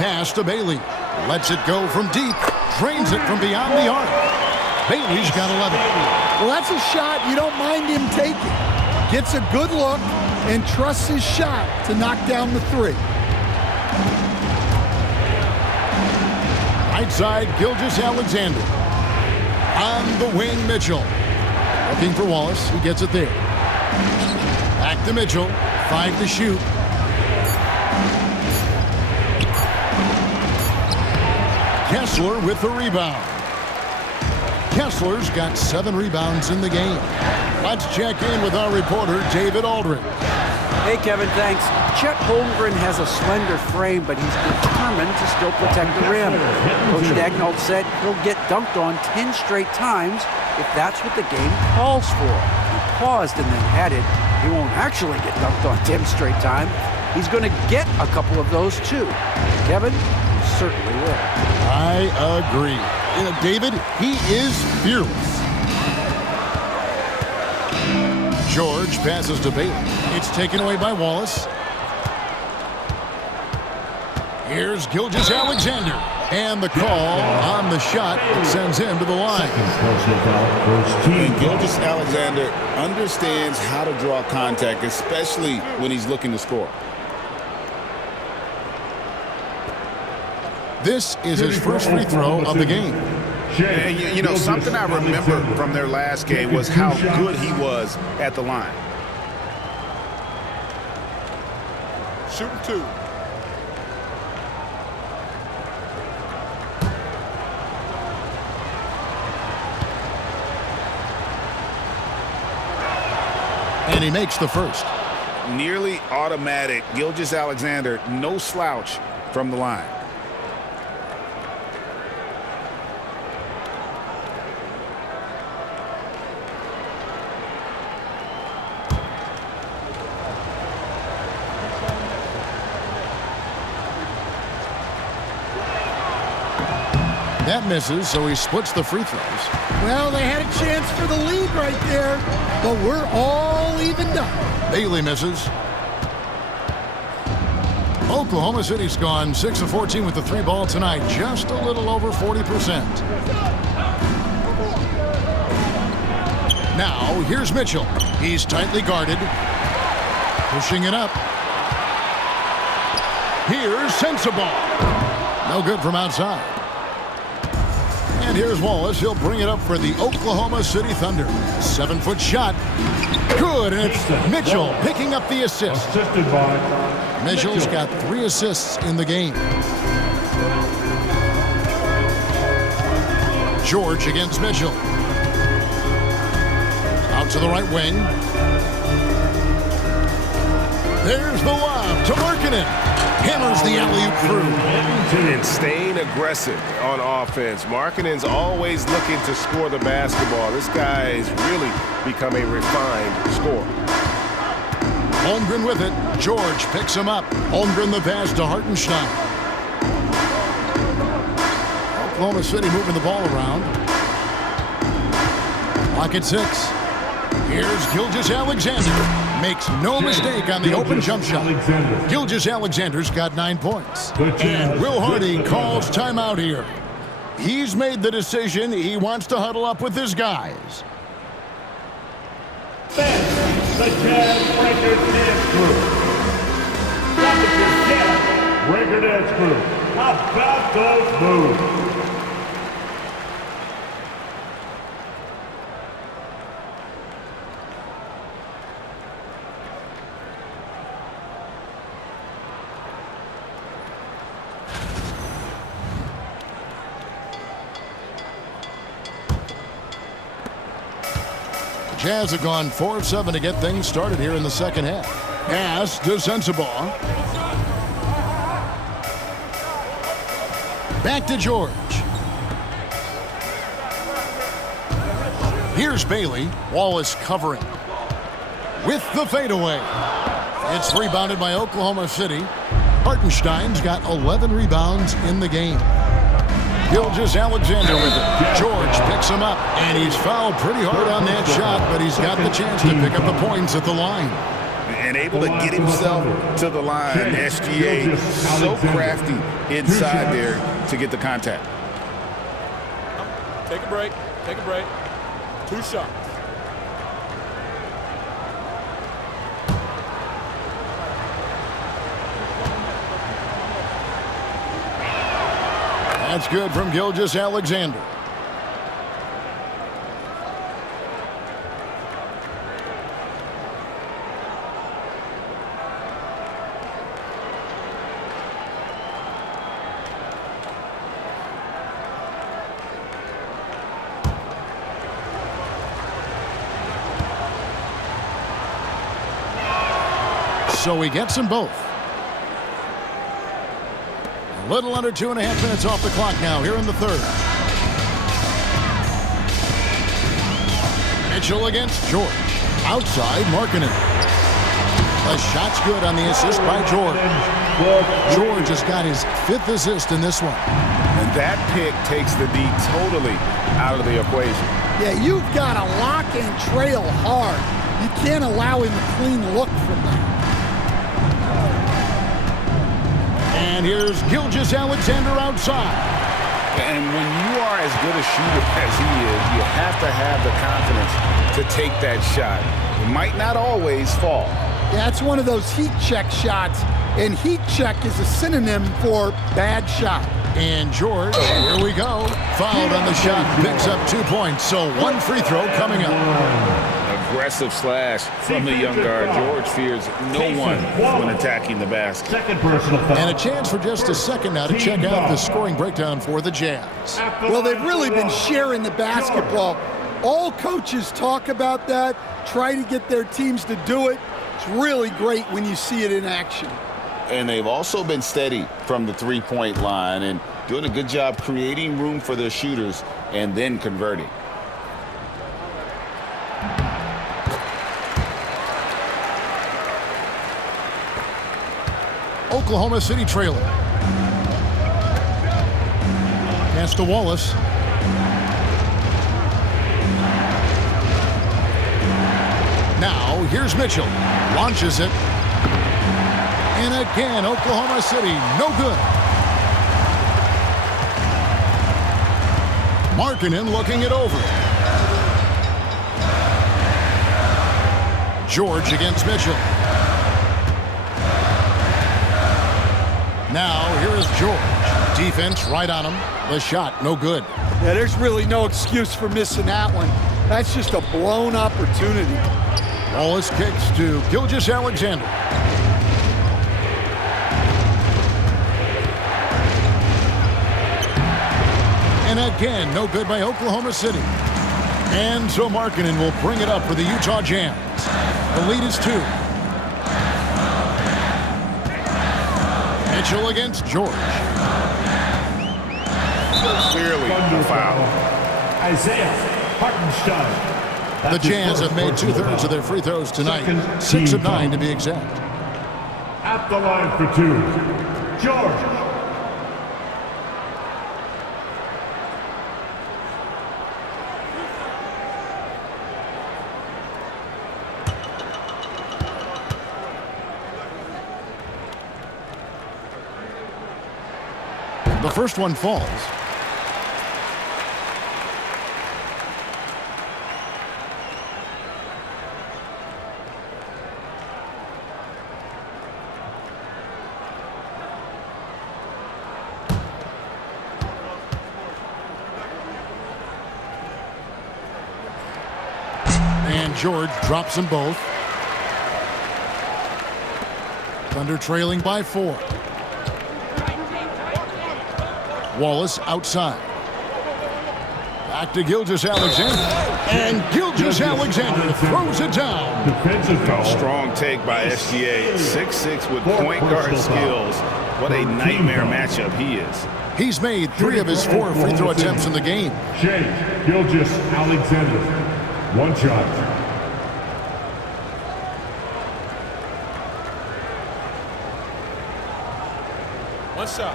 Pass to Bailey. Lets it go from deep. Drains it from beyond the arc. Bailey's got 11. Well, that's a shot you don't mind him taking. Gets a good look and trusts his shot to knock down the 3. Right side, Gilgeous-Alexander. On the wing, Mitchell. Looking for Wallace. He gets it there. Back to Mitchell. 5 to shoot. Kessler with the rebound. Kessler's got 7 rebounds in the game. Let's check in with our reporter, David Aldridge. Hey, Kevin, thanks. Chet Holmgren has a slender frame, but he's determined to still protect the rim. Coach Daigneault said he'll get dunked on 10 straight times if that's what the game calls for. He paused and then added, he won't actually get dunked on 10 straight times. He's going to get a couple of those, too. Kevin, he certainly will. I agree. You know, David, he is fearless. George passes to Bailey. It's taken away by Wallace. Here's Gilgeous-Alexander. And the call on the shot sends him to the line. And Gilgeous-Alexander understands how to draw contact, especially when he's looking to score. This is his first free throw of the game. And you know, something I remember from their last game was how good he was at the line. Shooting 2. And he makes the first. Nearly automatic. Gilgeous-Alexander, no slouch from the line. That misses, so he splits the free throws. Well, they had a chance for the lead right there, but we're all evened up. Bailey misses. Oklahoma City's gone 6 of 14 with the 3 ball tonight, just a little over 40%. Now, here's Mitchell. He's tightly guarded. Pushing it up. Here's Sensabaugh. No good from outside. And here's Wallace. He'll bring it up for the Oklahoma City Thunder. 7-foot shot. Good, and it's Mitchell picking up the assist. Assisted by Mitchell's got 3 assists in the game. George against Mitchell. Out to the right wing. There's the lob to Markkanen. Hammers the alley-oop through. And staying aggressive on offense. Markkanen's always looking to score the basketball. This guy has really become a refined scorer. Holmgren with it. George picks him up. Holmgren the pass to Hartenstein. Oklahoma City moving the ball around. Clock at 6. Here's Gilgeous-Alexander. Makes no mistake on the open jump shot. Gilgeous-Alexander's got 9 points. And Will Hardy calls timeout here. He's made the decision. He wants to huddle up with his guys. The Jazz Breaker Dance Crew. Welcome to Jazz Breaker Dance Crew. How about those moves? Jazz have gone 4 of 7 to get things started here in the second half. Pass to Sensabaugh. Back to George. Here's Bailey. Wallace covering. With the fadeaway. It's rebounded by Oklahoma City. Hartenstein's got 11 rebounds in the game. Gilgeous-Alexander with it. George picks him up, and he's fouled pretty hard on that shot, but he's got the chance to pick up the points at the line. And able to get himself to the line. SGA so crafty inside there to get the contact. Take a break. Take a break. 2 shots. That's good from Gilgeous-Alexander. So he gets them both. A little under 2.5 minutes off the clock now here in the third. Mitchell against George. Outside, Markkanen. The shot's good on the assist by George. George has got his 5th assist in this one. And that pick takes the D totally out of the equation. Yeah, you've got to lock and trail hard. You can't allow him a clean look from that. And here's Gilgeous-Alexander outside. And when you are as good a shooter as he is, you have to have the confidence to take that shot. It might not always fall. Yeah, it's one of those heat check shots, and heat check is a synonym for bad shot. And George, here we go. Fouled on the shot, picks up 2 points, so 1 free throw coming up. Aggressive slash from the young guard. George fears no one when attacking the basket. Second personal foul. And a chance for just a second now to check out the scoring breakdown for the Jazz. Well, they've really been sharing the basketball. All coaches talk about that, try to get their teams to do it. It's really great when you see it in action. And they've also been steady from the 3-point line and doing a good job creating room for their shooters and then converting. Oklahoma City trailing. Pass to Wallace. Now, here's Mitchell. Launches it. And again, Oklahoma City, no good. Markkanen looking it over. George against Mitchell. Now, here is George. Defense right on him. The shot, no good. Yeah, there's really no excuse for missing that one. That's just a blown opportunity. Wallace kicks to Gilgeous-Alexander. And again, no good by Oklahoma City. And so Markkanen will bring it up for the Utah Jazz. The lead is 2. Mitchell against George. Clearly a foul. Isaiah Hartenstein. The Jazz have made 2/3 of their free throws tonight. 6 of 9 to be exact. At the line for 2, George. The first one falls. And George drops them both. Thunder trailing by 4. Wallace outside. Back to Gilgeous-Alexander. And Gilgeous-Alexander throws it down. Defensive foul. Strong take by SGA. 6'6" with point guard skills. What a nightmare matchup he is. He's made 3 of his 4 free throw attempts in the game. Shea Gilgeous-Alexander. 1 shot. One shot.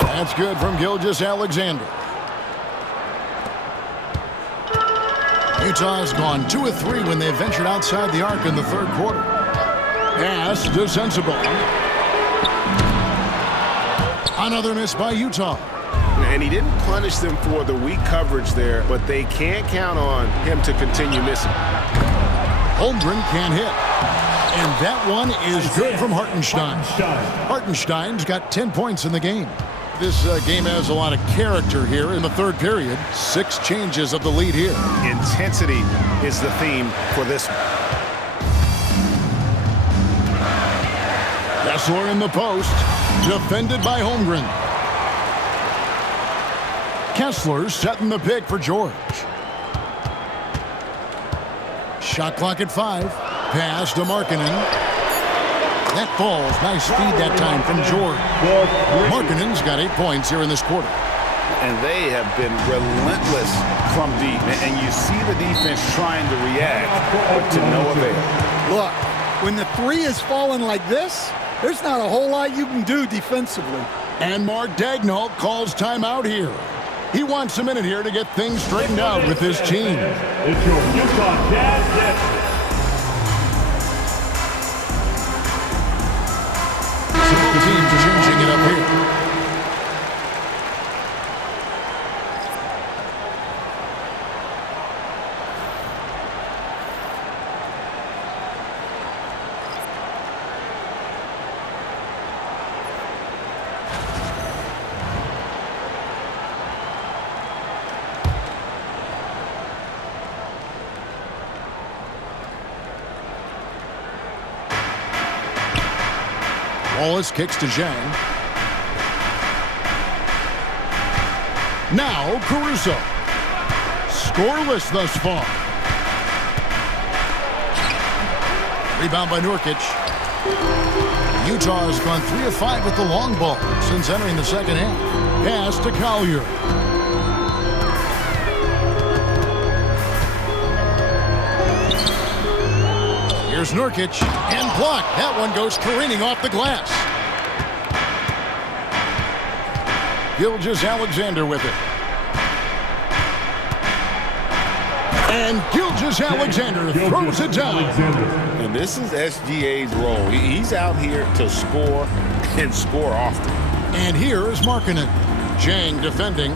That's good from Gilgeous-Alexander. Utah's gone 2 of 3 when they ventured outside the arc in the 3rd quarter. Pass to Sensible. Another miss by Utah. And he didn't punish them for the weak coverage there, but they can't count on him to continue missing. Holmgren can't hit. And that one is good from Hartenstein. Hartenstein's got 10 points in the game. This game has a lot of character here in the 3rd period. 6 changes of the lead here. Intensity is the theme for this one. Kessler in the post. Defended by Holmgren. Kessler setting the pick for George. Shot clock at 5. Pass to Markkanen. That falls. Nice feed that time from George. Markkanen's got 8 points here in this quarter. And they have been relentless from deep. And you see the defense trying to react, but to no avail. Look, when the 3 is falling like this, there's not a whole lot you can do defensively. And Mark Daigneault calls timeout here. He wants a minute here to get things straightened out with his team. It's your Utah Jazz. Teams changing it up here. Wallace kicks to Zhang. Now Caruso. Scoreless thus far. Rebound by Nurkic. Utah has gone 3 of 5 with the long ball since entering the 2nd half. Pass to Collier. Here's Nurkic, and blocked. That one goes careening off the glass. Gilgeous-Alexander with it. And Gilgeous-Alexander throws it down. And this is SGA's role. He's out here to score and score often. And here is Markkanen. Jang defending.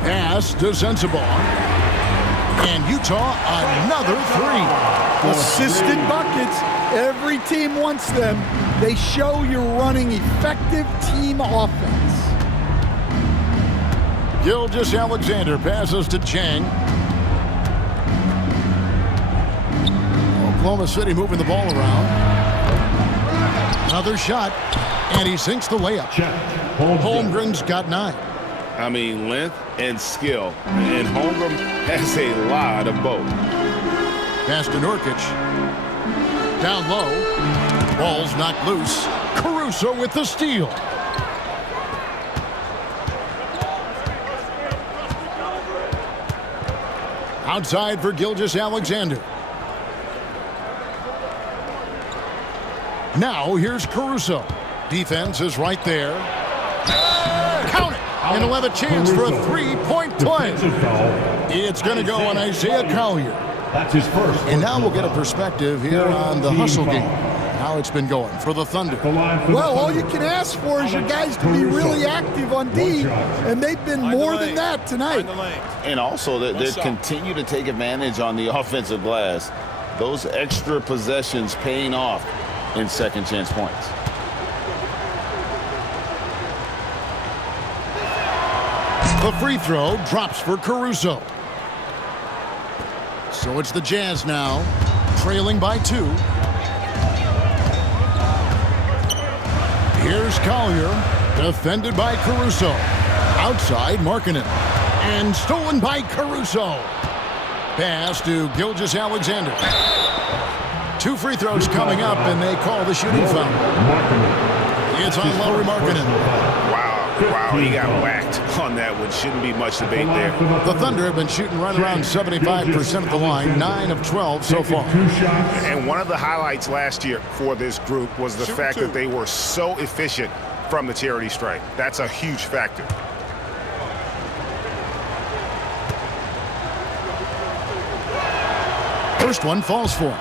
Pass to Sensabaugh. And Utah, another three. Assisted buckets. Every team wants them. They show you're running effective team offense. Gilgeous-Alexander passes to Jang. Oklahoma City moving the ball around. Another shot, and he sinks the layup. Holmgren's got 9. I mean, length and skill. And Holmgren has a lot of both. Pass to Nurkic. Down low. Ball's knocked loose. Caruso with the steal. Outside for Gilgeous-Alexander. Now here's Caruso. Defense is right there. Count it! And he'll have a chance for a three-point play. It's going to go on Isaiah Collier. That's his first. And now we'll get a perspective here on the hustle game. How it's been going for the Thunder. Well, all you can ask for is your guys to be really active on D, and they've been more than that tonight. And also, they continue to take advantage on the offensive glass. Those extra possessions paying off in second chance points. The free throw drops for Caruso. So it's the Jazz now, trailing by 2. Here's Collier, defended by Caruso. Outside, Markkanen. And stolen by Caruso. Pass to Gilgeous-Alexander. 2 free throws coming up, and they call the shooting foul. It's on Lauri Markkanen. Wow, he got whacked on that one. Shouldn't be much debate there. The Thunder have been shooting right around 75% of the line, 9 of 12 so far. And one of the highlights last year for this group was the fact that they were so efficient from the charity stripe. That's a huge factor. First one falls for him.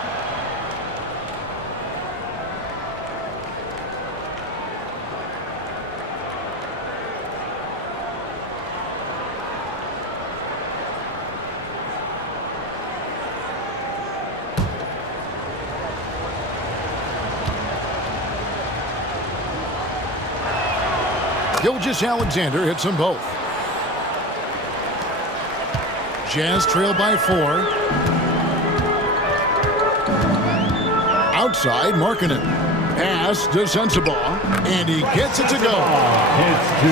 Gilgeous-Alexander hits them both. Jazz trail by 4. Outside, Markkanen. Pass to Sensabaugh, and he gets it to go.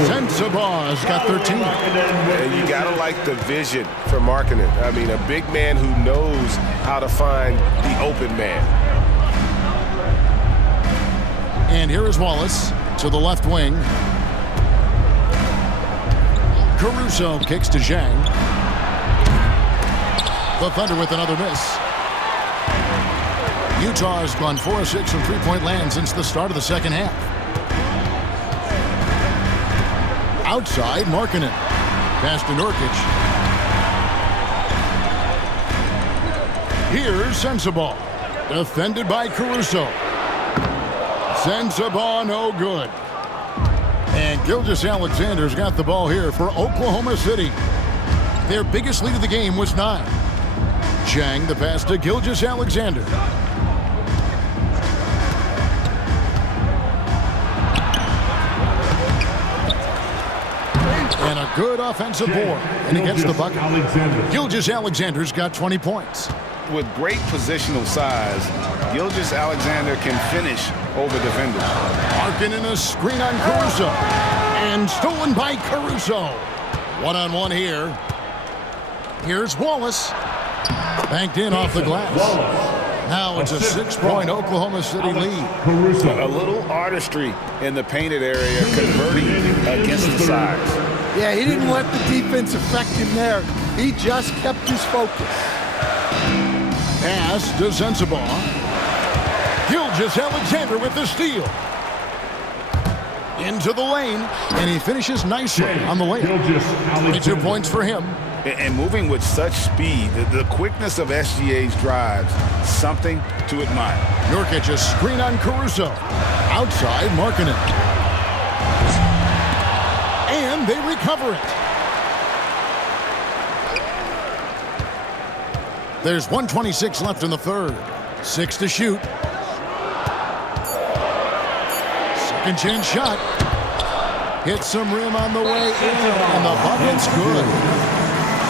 Sensabaugh's got 13. And you gotta like the vision for Markkanen. I mean, a big man who knows how to find the open man. And here is Wallace to the left wing. Caruso kicks to Zhang. The Thunder with another miss. Utah has gone 4 of 6 from three-point land since the start of the second half. Outside, Markkanen. Pass to Nurkic. Here's Sensabaugh. Defended by Caruso. Sensabaugh no good. And Gilgeous-Alexander's got the ball here for Oklahoma City. Their biggest lead of the game was 9. Chang the pass to Gilgeous-Alexander. And a good offensive board. And he gets the bucket. Gilgeous-Alexander's got 20 points. With great positional size, Gilgeous-Alexander can finish over defenders. Markkanen a screen on Caruso. And stolen by Caruso. One-on-one here. Here's Wallace. Banked in off the glass. Now it's a 6-point Oklahoma City lead. A little artistry in the painted area, converting against the sides. Yeah, he didn't let the defense affect him there. He just kept his focus. Pass to Sensabaugh. Gilgeous-Alexander with the steal. Into the lane, and he finishes nicely on the layup. 22 points for him. And moving with such speed, the quickness of SGA's drives, something to admire. Nurkic a screen on Caruso. Outside, Markkanen. And they recover it. There's 1:26 left in the third. 6 to shoot. Second chance shot. Hits some rim on the way in, and the bucket's good.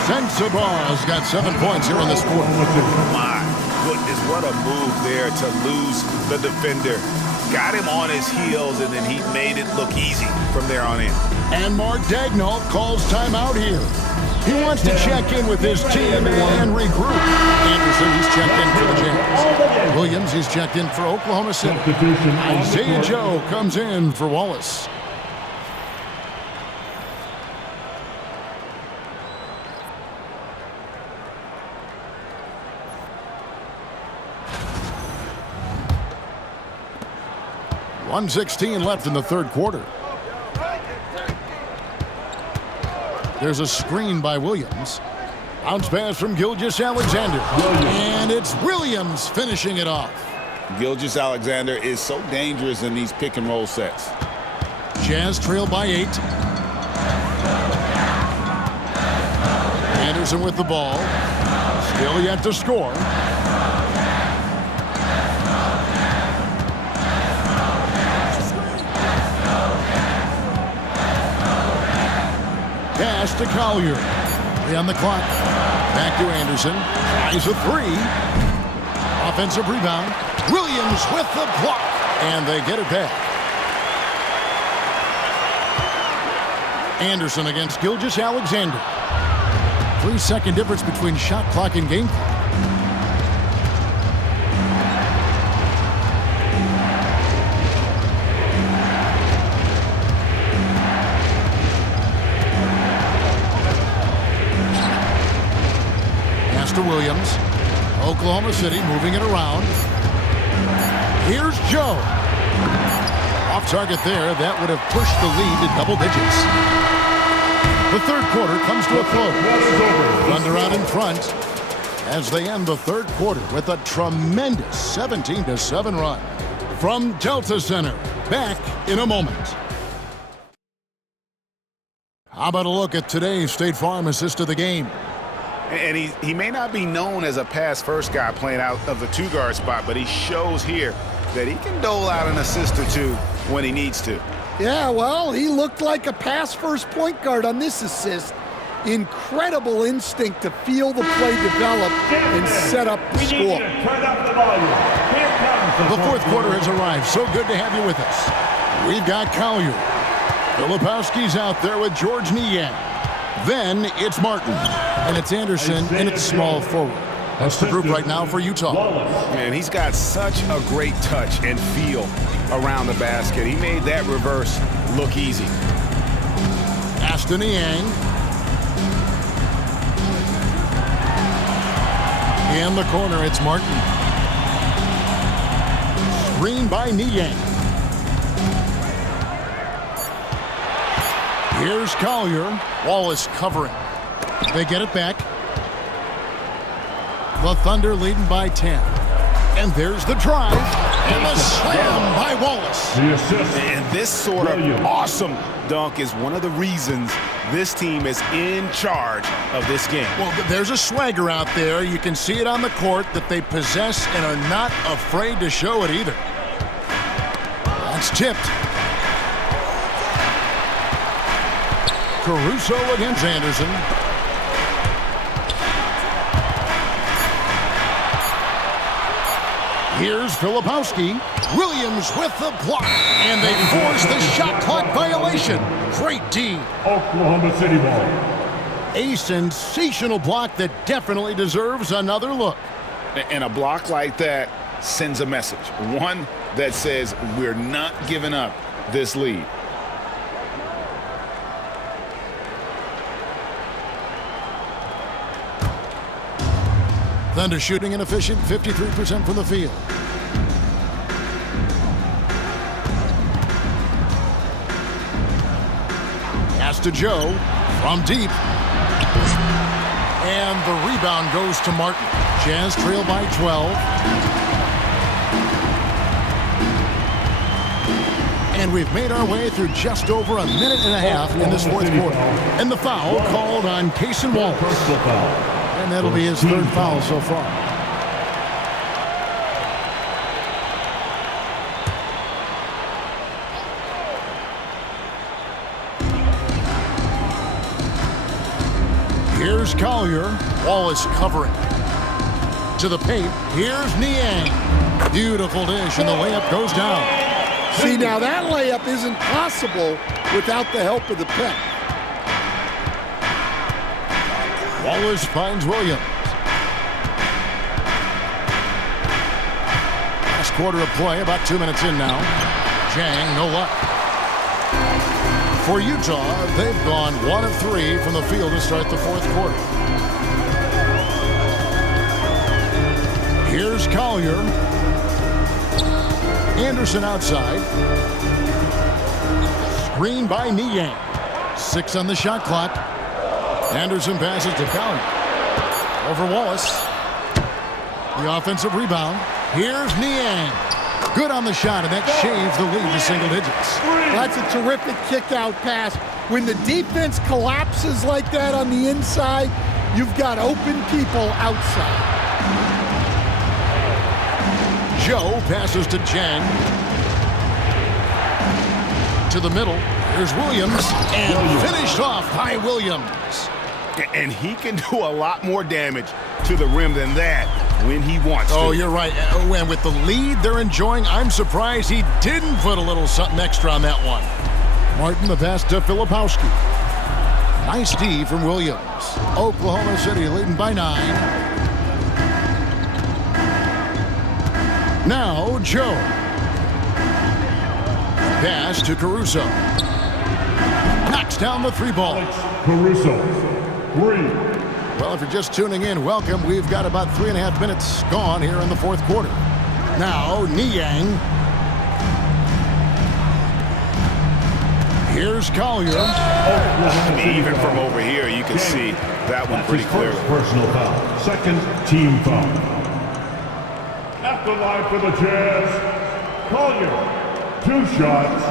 Sensabaugh's got 7 points here in this quarter. My goodness, what a move there to lose the defender. Got him on his heels, and then he made it look easy from there on in. And Mark Daigneault calls timeout here. He wants to check in with his team and regroup. Anderson, he's checked in for the Jazz. Williams, he's checked in for Oklahoma City. Isaiah Joe comes in for Wallace. .116 left in the third quarter. There's a screen by Williams. Bounce pass from Gilgeous-Alexander. And it's Williams finishing it off. Gilgeous-Alexander is so dangerous in these pick and roll sets. Jazz trail by 8. Anderson with the ball. Still yet to score. Pass to Collier. 3 on the clock. Back to Anderson. Tries a 3. Offensive rebound. Williams with the block. And they get it back. Anderson against Gilgeous-Alexander. 3-second difference between shot clock and game clock. To Williams. Oklahoma City moving it around. Here's Joe. Off target there. That would have pushed the lead to double digits. The third quarter comes to a close. Thunder out in front as they end the third quarter with a tremendous 17-7 run. From Delta Center, back in a moment. How about a look at today's State Farm assist of the game? And he may not be known as a pass-first guy playing out of the two-guard spot, but he shows here that he can dole out an assist or two when he needs to. Yeah, well, he looked like a pass-first point guard on this assist. Incredible instinct to feel the play develop and set up the score. The fourth quarter has arrived. So good to have you with us. We've got Collier. Filipowski's out there with George Niang. Then it's Martin, and it's Anderson, and it's small forward. That's the group right now for Utah. Man, he's got such a great touch and feel around the basket. He made that reverse look easy. Ashton Niang. In the corner, it's Martin. Screen by Niang. Here's Collier. Wallace covering. They get it back. The Thunder leading by 10. And there's the drive. And the slam by Wallace. And this sort of awesome dunk is one of the reasons this team is in charge of this game. Well, there's a swagger out there. You can see it on the court that they possess and are not afraid to show it either. That's tipped. Caruso against Anderson. Here's Filipowski. Williams with the block. And they force the shot clock violation. Great D. Oklahoma City ball. A sensational block that definitely deserves another look. And a block like that sends a message. One that says we're not giving up this lead. Thunder shooting inefficient, 53% from the field. Pass to Joe from deep. And the rebound goes to Martin. Jazz trail by 12. And we've made our way through just over a minute and a half in this fourth quarter. And the foul called on Cason Wallace. And that'll be his third foul so far. Here's Collier. Wallace covering. To the paint. Here's Niang. Beautiful dish, and the layup goes down. See, now that layup isn't possible without the help of the pick. Wallace finds Williams. Last quarter of play, about 2 minutes in now. Jang, no luck. For Utah, they've gone 1 of 3 from the field to start the fourth quarter. Here's Collier. Anderson outside. Screen by Niang. 6 on the shot clock. Anderson passes to Collier. Over Wallace. The offensive rebound. Here's Niang. Good on the shot, and that shaves the lead to single digits. That's a terrific kick-out pass. When the defense collapses like that on the inside, you've got open people outside. Joe passes to Jang. To the middle. Here's Williams. And finished off by Williams. And he can do a lot more damage to the rim than that when he wants to. Oh, you're right. And with the lead they're enjoying, I'm surprised he didn't put a little something extra on that one. Martin, the pass to Filipowski. Nice D from Williams. Oklahoma City leading by 9. Now, Joe. Pass to Caruso. Knocks down the 3 ball. Caruso, 3. Well, if you're just tuning in, welcome. We've got about 3.5 minutes gone here in the fourth quarter. Now, Niang. Here's Collier. Even from over here, you can see that one pretty clearly. Personal foul. Second team foul. At the line for the Jazz, Collier, 2 shots.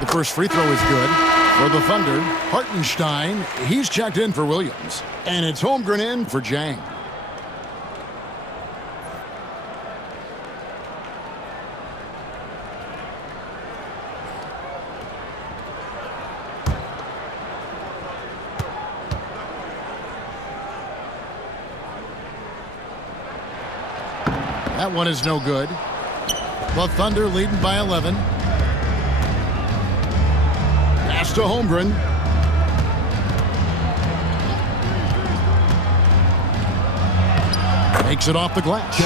The first free throw is good for the Thunder. Hartenstein, he's checked in for Williams. And it's Holmgren in for Jang. That one is no good. The Thunder leading by 11. Pass to Holmgren. Makes it off the glass.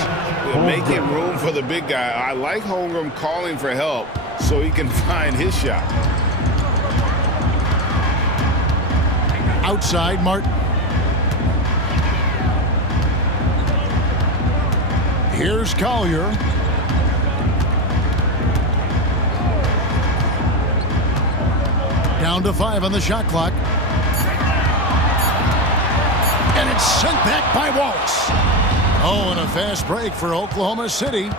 Making room for the big guy. I like Holmgren calling for help so he can find his shot. Outside, Martin. Here's Collier. Down to 5 on the shot clock. And it's sent back by Wallace. Oh, and a fast break for Oklahoma City.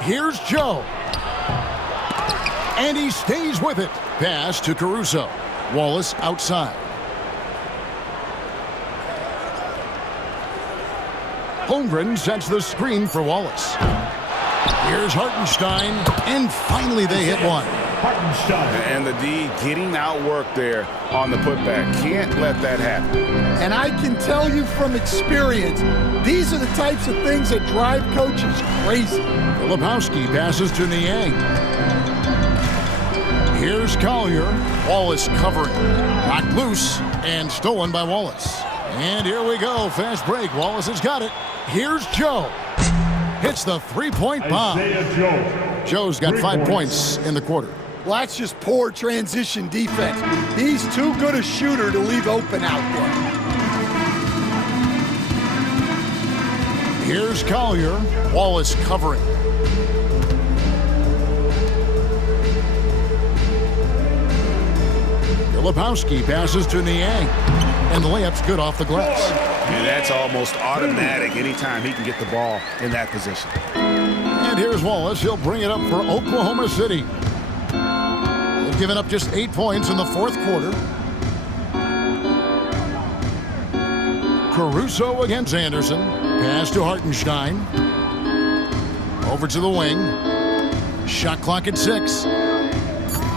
Here's Joe. And he stays with it. Pass to Caruso. Wallace outside. Holmgren sets the screen for Wallace. Here's Hartenstein. And finally they hit one. And the D getting outworked there on the putback. Can't let that happen. And I can tell you from experience, these are the types of things that drive coaches crazy. Filipowski passes to Niang. Here's Collier. Wallace covering. Knocked loose and stolen by Wallace. And here we go. Fast break. Wallace has got it. Here's Joe. hits the three-point bomb. Joe's got 5 points in the quarter. Well, that's just poor transition defense. He's too good a shooter to leave open out there. Here's Collier. Wallace covering. Filipowski passes to Niang, and the layup's good off the glass. And that's almost automatic anytime he can get the ball in that position. And here's Wallace. He'll bring it up for Oklahoma City. They've given up just 8 points in the fourth quarter. Caruso against Anderson. Pass to Hartenstein. Over to the wing. Shot clock at 6.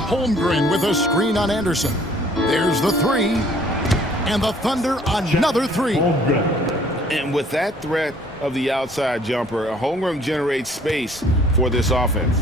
Holmgren with a screen on Anderson. There's the three. And the Thunder another three. And with that threat of the outside jumper, Holmgren generates space for this offense.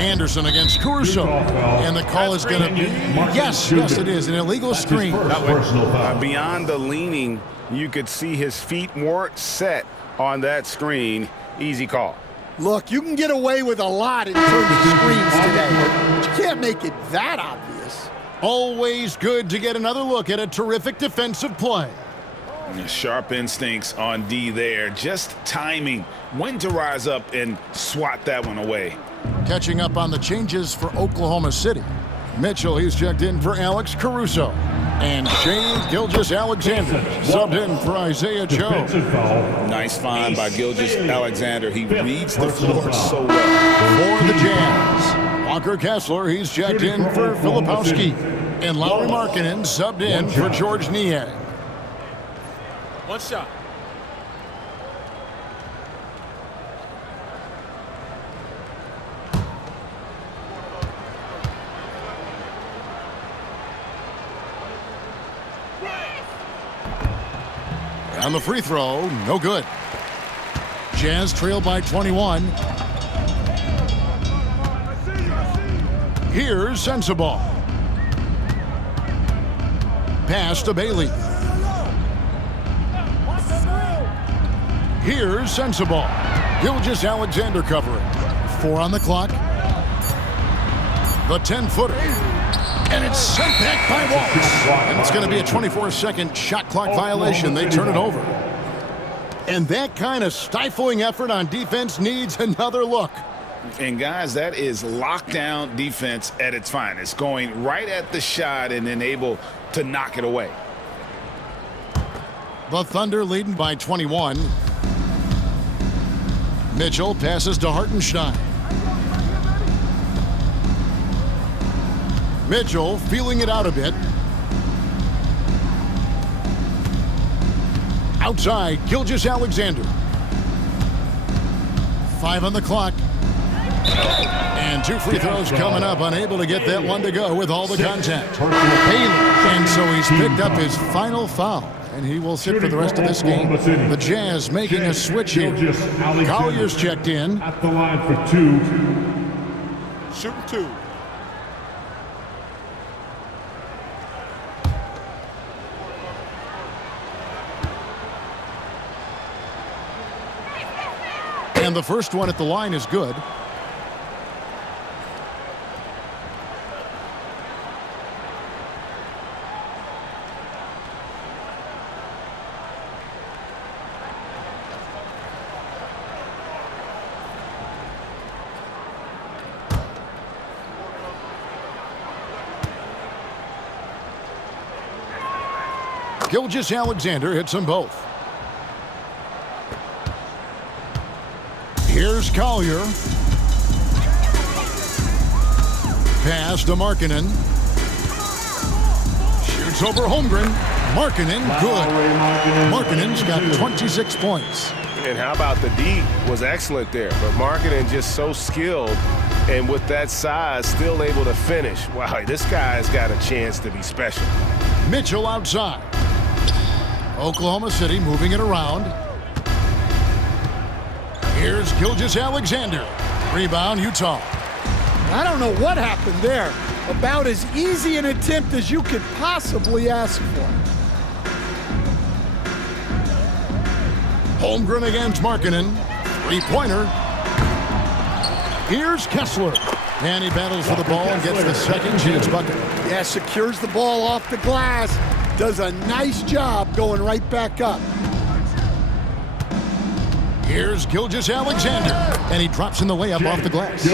Anderson against Caruso. And the call is going to be, yes, it is, an illegal screen. Beyond the leaning, you could see his feet weren't set on that screen. Easy call. Look, you can get away with a lot in terms of screens today, but you can't make it that obvious. Always good to get another look at a terrific defensive play. Sharp instincts on D there. Just timing when to rise up and swat that one away. Catching up on the changes for Oklahoma City. Mitchell, he's checked in for Alex Caruso. And Shane Gilgeous-Alexander subbed in for Isaiah Joe. Nice find by Gilgeous-Alexander. He reads the floor so well. For the Jazz, Walker Kessler, he's checked in for Filipowski. And Lauri Markkanen subbed in for George Niang. One shot. On the free throw, no good. Jazz trail by 21. Here's Sensabaugh. Pass to Bailey. Here's Sensabaugh. Gilgeous-Alexander covering. 4 on the clock. The 10-footer. And it's sent back by Wallace. And it's going to be a 24-second shot clock violation. They turn it over. And that kind of stifling effort on defense needs another look. And guys, that is lockdown defense at its finest. Going right at the shot and then able to knock it away. The Thunder leading by 21. Mitchell passes to Hartenstein. Mitchell feeling it out a bit. Outside, Gilgeous-Alexander. 5 on the clock. And 2 free throws coming up. Unable to get that one to go with all the contact. Bailey. And so he's picked up his final foul. And he will sit for the rest of this game. The Jazz making a switch here. Collier's checked in. At the line for 2. Shooting 2. And the first one at the line is good. Gilgeous-Alexander hits them both. Here's Collier. Pass to Markkanen. Shoots over Holmgren. Markkanen, good. Markkanen's got 26 points. And how about the D was excellent there, but Markkanen just so skilled, and with that size, still able to finish. Wow, this guy's got a chance to be special. Mitchell outside. Oklahoma City moving it around. Here's Gilgeous-Alexander. Rebound, Utah. I don't know what happened there. About as easy an attempt as you could possibly ask for. Holmgren against Markkanen. Three-pointer. Here's Kessler. And he battles for the ball and gets the second chance bucket. Yeah, secures the ball off the glass. Does a nice job going right back up. Here's Gilgeous-Alexander. And he drops in the layup off the glass.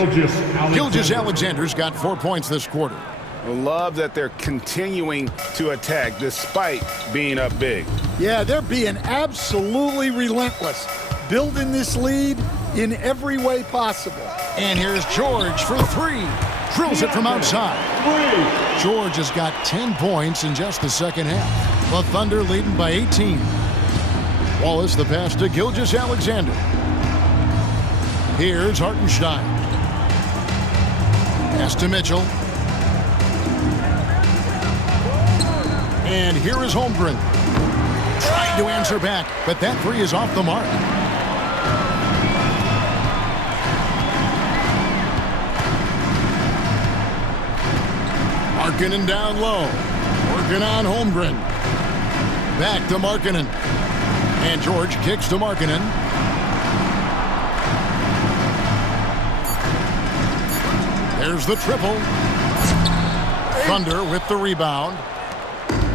Gilgeous-Alexander's got 4 points this quarter. I love that they're continuing to attack despite being up big. Yeah, they're being absolutely relentless. Building this lead in every way possible. And here's George for three. Drills it from outside. George has got 10 points in just the second half. The Thunder leading by 18. Wallace the pass to Gilgeous-Alexander. Here's Hartenstein. Pass to Mitchell. And here is Holmgren. Trying to answer back, but that three is off the mark. Markkanen down low. Working on Holmgren. Back to Markkanen. And George kicks to Markkanen. There's the triple. Thunder with the rebound.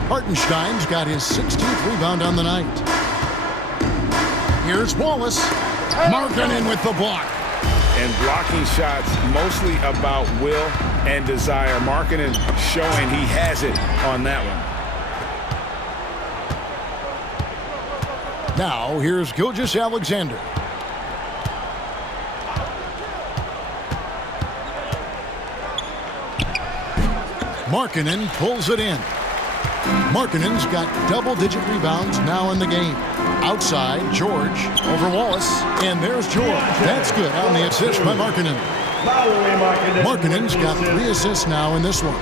Hartenstein's got his 16th rebound on the night. Here's Wallace. Markkanen with the block. And blocking shots mostly about will and desire. Markkanen showing he has it on that one. Now here's Gilgeous-Alexander. Markkanen pulls it in. Markkanen's got double-digit rebounds now in the game. Outside, George over Wallace. And there's George. That's good on the assist by Markkanen. Markkanen's got 3 assists now in this one.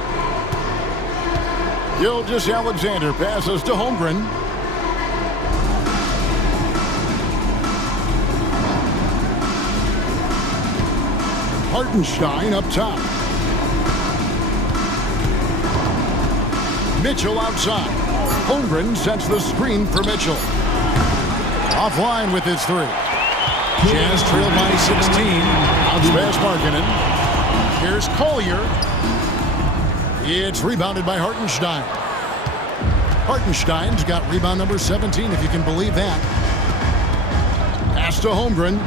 Gilgeous-Alexander passes to Holmgren. Hartenstein up top. Mitchell outside. Holmgren sets the screen for Mitchell. Offline with his three. Jazz trailed by 16. Bounce pass Markkanen. Here's Collier. It's rebounded by Hartenstein. Hartenstein's got rebound number 17, if you can believe that. Pass to Holmgren.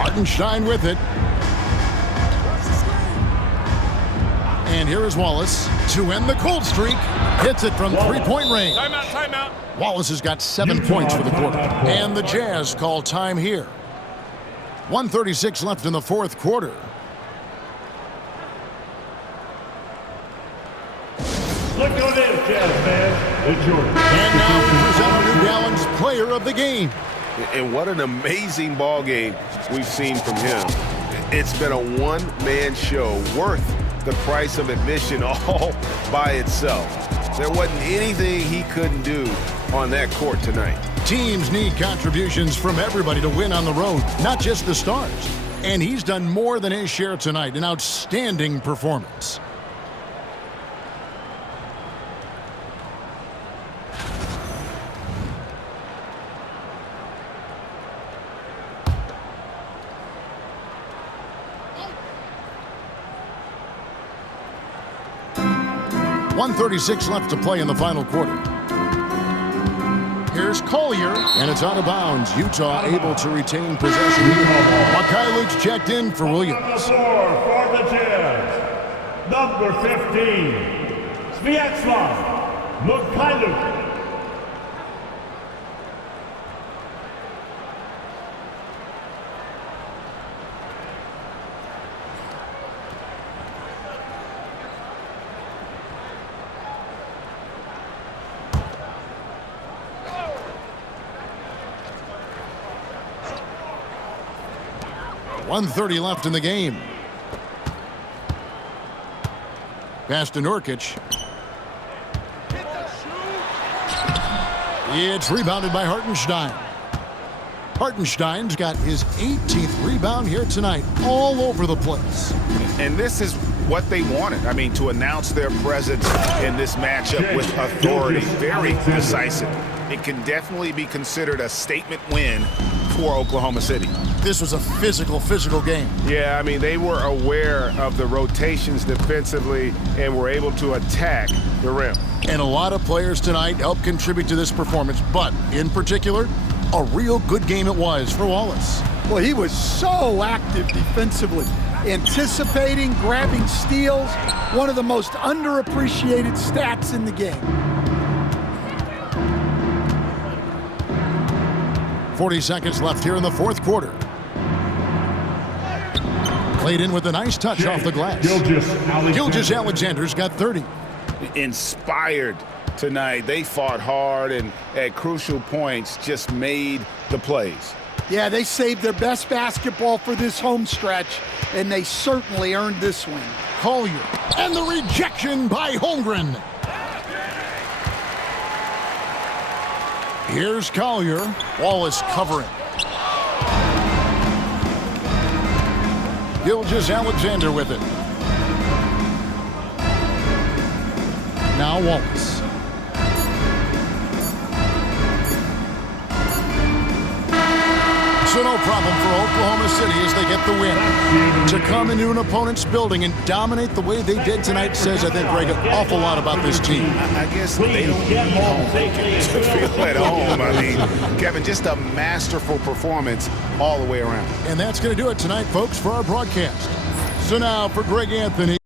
Hartenstein with it. And here is Wallace to end the cold streak. Hits it from three-point range. Timeout, timeout. Wallace has got 7 points for the quarter. And the Jazz call time here. 1:36 left in the fourth quarter. Look on in, Jazz fans. It's your And now we present our New Balance Player of the Game. And what an amazing ball game we've seen from him. It's been a one-man show worth the price of admission all by itself. There wasn't anything he couldn't do on that court tonight. Teams need contributions from everybody to win on the road, not just the stars. And he's done more than his share tonight. An outstanding performance. .136 left to play in the final quarter. Here's Collier, and it's out of bounds. Utah able to retain possession. Mikhailov's checked in for Williams. On the floor for the Jazz, number 15, Sviatoslav Mikhailov. .130 left in the game. Pass to Nurkic. It's rebounded by Hartenstein. Hartenstein's got his 18th rebound here tonight, all over the place. And this is what they wanted. I mean, to announce their presence in this matchup with authority, very decisive. It can definitely be considered a statement win for Oklahoma City. This was a physical game. Yeah, I mean, they were aware of the rotations defensively and were able to attack the rim. And a lot of players tonight helped contribute to this performance, but in particular, a real good game it was for Wallace. Well, he was so active defensively, anticipating, grabbing steals, one of the most underappreciated stats in the game. 40 seconds left here in the fourth quarter. Played in with a nice touch off the glass. Gilgeous Alexander's got 30. Inspired tonight. They fought hard and at crucial points just made the plays. Yeah, they saved their best basketball for this home stretch, and they certainly earned this win. Collier, and the rejection by Holmgren. Here's Collier. Wallace covering. Gilgeous Alexander with it. Now Wallace. So no problem for Oklahoma City as they get the win. To come into an opponent's building and dominate the way they did tonight says, I think, Greg, an awful lot about this team. I guess they don't need home to feel at home. I mean, Kevin, just a masterful performance all the way around. And that's going to do it tonight, folks, for our broadcast. So now for Greg Anthony.